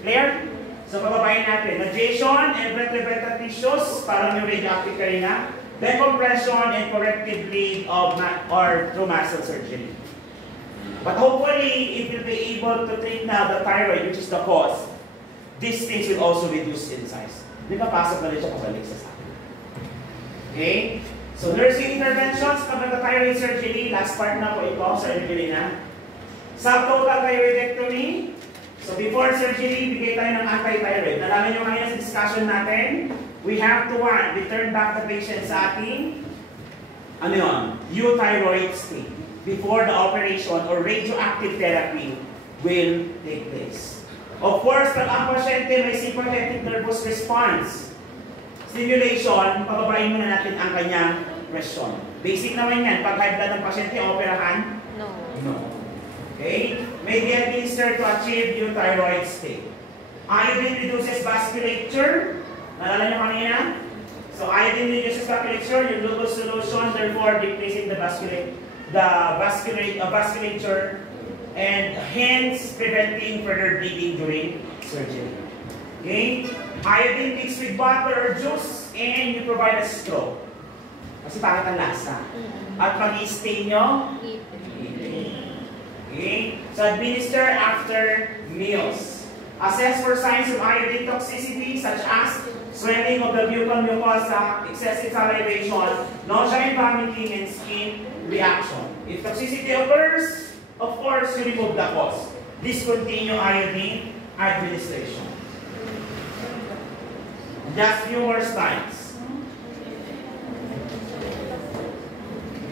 Clear? So, pababayin natin. Radiation and vertebratal tissues, parang yung radioactive karina. Decompression and corrective bleed of or through muscle surgery. But hopefully, if you'll be able to treat now the thyroid, which is the cause, these things will also reduce in size. Di ba pasok na rin siya pabalik sa sa akin? Okay? So, nursing interventions, kapag the thyroid surgery, last part na po ito, surgery na. Subtotal thyroidectomy. So, before surgery, bigay tayo ng anti-thyroid. Nalaman nyo kanina sa discussion natin, we have to return back the patient sa ating, ano yun, euthyroid state before the operation or radioactive therapy will take place. Of course, pag ang pasyente may sympathetic nervous response, stimulation, pababain muna natin ang kanyang presyon. Basic naman yan. Pag high blood ng pasyente, operahan? No. No. Okay? May be administered to achieve yung thyroid state. Iodine reduces vasculature. Nalala nyo kanina? So, iodine reduces vasculature, yung glucose solution, therefore decreasing the vasculature and hence preventing further bleeding during surgery. Okay? Iodine mixed with water or juice and you provide a straw. Kasi pangit ang lasa. At mag-i-stain nyo? Okay? So, administer after meals. Assess for signs of iodine toxicity such as swelling of the buccal mucosa, excessive salivation, nausea and vomiting, and skin reaction. If toxicity occurs, of course, you remove the cause. Discontinue iodine administration. Just few more slides.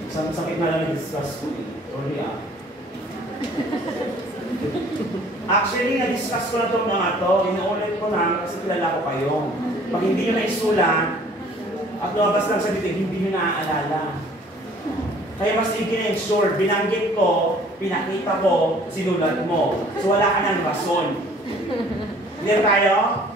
Sakit na lang i-discuss ko eh. Sorry ah. Actually, na-discuss ko na itong mga to. Inuulit ko na kasi kilala ko kayo. Pag hindi nyo na-isulat at lumabas lang sa bibig, hindi nyo naaalala. Kaya mas i-ensure, binanggit ko, pinakita ko, sinulat mo. So wala ka ng rason. Clear tayo?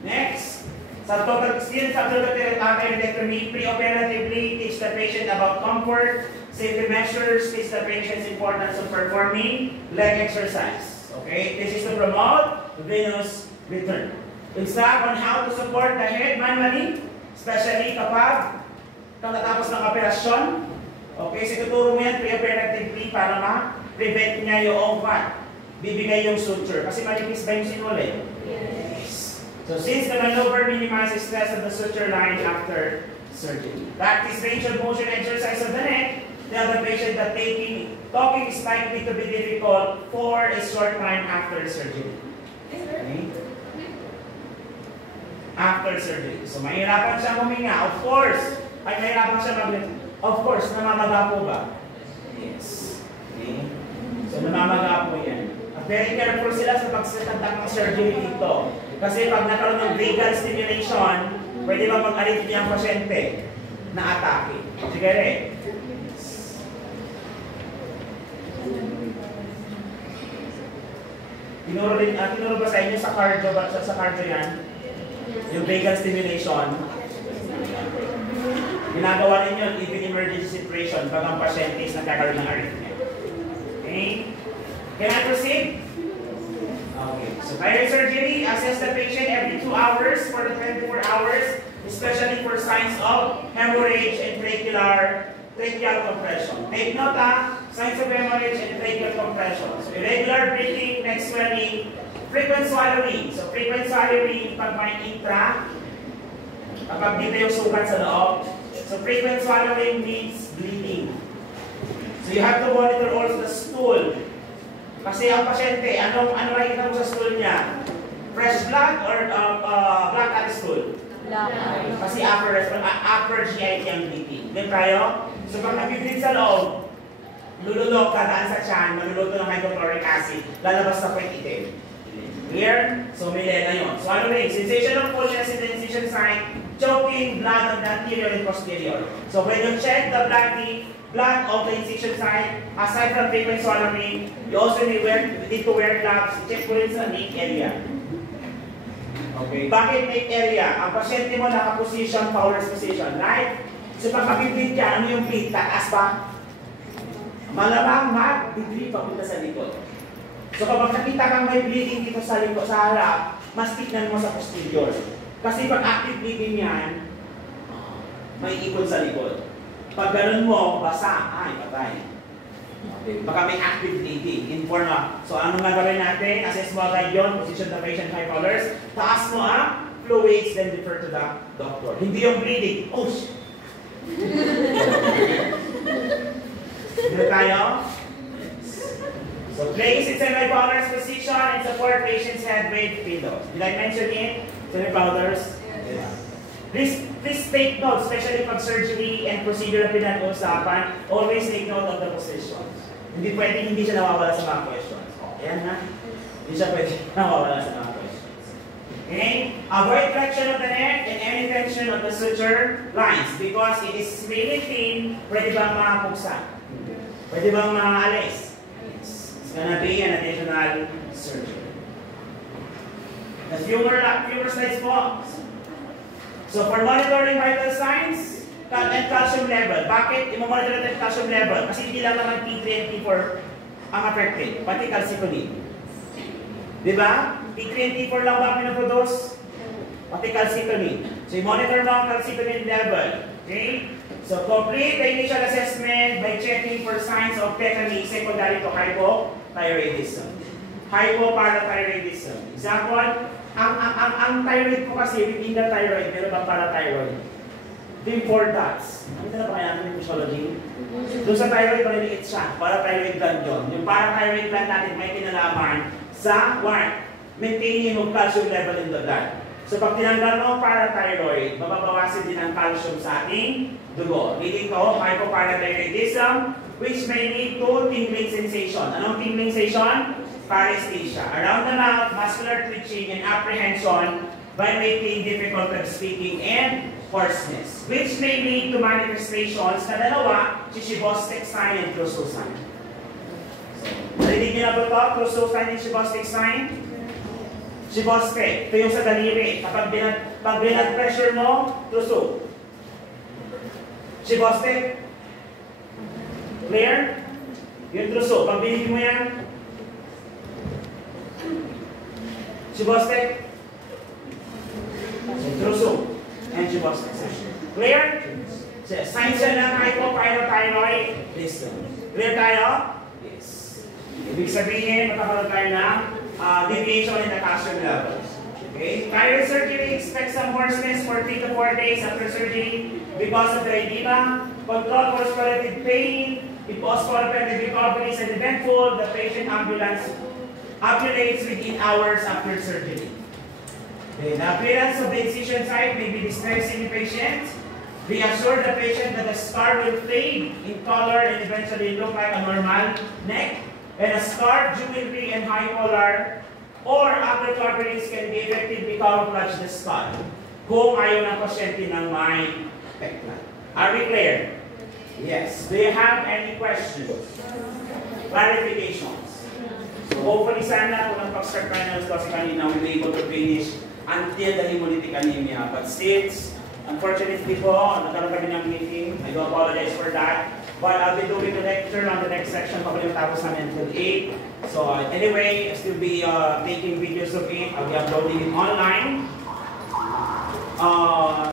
Next. Subtotal thyroidectomy, preoperatively teach the patient about comfort, safety measures, teach the patient's importance of performing leg exercise. Okay? This is to promote venous return. Instruct on how to support the head manually, especially kapag katapos ng operasyon. Okay, so tuturo mo yan pre-operatively para ma-prevent niya yung bibigay yung suture. Kasi manipis ba yung sinulid? Yes. So since the maneuver minimizes stress of the suture line after surgery. Practice range of motion exercise of the neck. Tell the patient that talking is likely to be difficult for a short time after surgery. Okay? After surgery. So mahirapan siya huminga. Of course. Ay mahirapan siya of course, namamaga po ba? Yes. Okay? So namamaga po yan. Very careful sila sa pagsatantak ng surgery dito. Kasi pag nagkaroon ng vagal stimulation, pwede ba mag-arrhythmia ang pasyente na atake? Sige rin. Tinuro ba sa inyo sa cardio yan? Yung vagal stimulation. Ginagawa ninyo even emergency situation pag ang pasyente is nagkakaroon ng arrhythmia. Okay? Can I proceed? Okay. So thyroid surgery, assess the patient every 2 hours for the 24 hours, especially for signs of hemorrhage and tracheal compression. Take note signs of hemorrhage and tracheal compression. So irregular breathing, neck swelling, frequent swallowing. So frequent swallowing pag may intra, kapag dito yung sugat sa loob. So frequent swallowing means bleeding. So you have to monitor also the stool. Kasi ang pasyente, ano nakikita mo sa stool niya? Fresh blood or black at stool? Black. Kasi upper GI ang bleeding. Then tayo? So pag nag-bleed sa loob, lululok, dadaan sa tiyan, maluluto ng hydrochloric acid, lalabas sa puwet itim. Clear? So may lena yun. Swallowing, sensation of fullness in the incision site, choking, blood on the anterior and posterior. So when you check the blood of the incision site, aside from frequent swallowing, you also need to wear gloves. Check mo rin sa neck area. Okay. Bakit neck area? Ang pasyente mo naka-position, Fowler's position, right? So pagka-bleed ka, ano yung bleed? Taas ba? Malamang mag-degree papunta sa likod. So kapag nakita kang may bleeding dito sa likod, sa harap, mas tignan mo sa posterior. Kasi pag active bleeding yan, may ikot sa likod. Pag ganun mo, basa, ay, patay. Okay. Baka may active bleeding, informa. So anong gagawin natin? Assess mo agad yun, position the patient 5 hours. Taas mo fluids, then refer to the doctor. Hindi yung bleeding. Oh, shit! Dito tayo. So place in semi-powder's position and support patient's head with pillows. Did I mention it? Semi-powders? Yes. Please take note, especially pag surgery and procedure na pinag-uusapan, always take note of the positions. Hindi pwedeng hindi siya nawawala sa mga questions. Ayan na. Hindi siya pwedeng nawawala sa mga questions. Okay? Avoid flexion of the neck and any tension of the suture lines because it is really thin. Pwede bang makapugsa? Pwede bang maalis? It's gonna be an additional surgery. The fewer slides po. So for monitoring vital signs and calcium level. Bakit i-monitor natin yung calcium level? Kasi hindi lang naman T3 and T4 ang affected, pati calcitonin. Diba? T3 and T4 lang ba ang pinaproduce? Pati calcitonin. So i-monitor mo ang calcitonin level. Okay? So complete the initial assessment by checking for signs of tetany secondary to hypothyroidism. Hypoparathyroidism. Example, ang thyroid ko kasi within the thyroid, meron bang parathyroid? Ito yung 4 dots. Ano na ba kaya natin yung physiology? Doon sa thyroid, maliliit siya. Parathyroid gland yun. Yung parathyroid gland natin may kinalaman sa maintaining of calcium level in the blood. So pag tinanggal mo ang parathyroid, mababawasan din ang calcium sa ating dugo. Leading to hypoparathyroidism, which may lead to tingling sensation. Anong tingling sensation? Paresthesia. Around the mouth, muscular twitching and apprehension, vibrating, difficulty of speaking, and hoarseness. Which may lead to manifestations na dalawa, Shibostek sign and Trousseau sign. Narinig niyo na ba ito? Trousseau sign and Shibostek sign? Shibostek, ito yung sa daliri. Kapag blood pressure mo, Trousseau. Shibostek? Clear? Yung Trousseau, pag binigyan mo yan, Chibostek? Intruso. And chibostek. Clear? Signs ng hypopyrothyroid. Listen. Clear tayo? Yes. Ibig sabihin, magkakaroon tayo ng deviation in the calcium levels. Okay? Thyroid surgery, expect some hoarseness for 3 to 4 days after surgery because of the edema. Control for respiratory pain. If postoperative recovery is uneventful, the patient ambulates within hours after surgery. Okay. The appearance of the incision site may be distressing the patient. Reassure the patient that the scar will fade in color and eventually look like a normal neck. And a scar, jewelry, and high collar or other coverings can be effectively camouflage the scar kung ayaw ng pasyente ng may peklat. Are we clear? Yes. Do you have any questions? Clarifications? So hopefully sana kung nag-start finals kasi kanina, we'll be able to finish until the hemolytic anemia. But since unfortunately po, nagkaroon kami ng meeting. I do apologize for that. But I'll be doing the lecture on the next section. Pagkali tapos namin until 8. So anyway, I'll still be taking videos of it. I'll be uploading it online.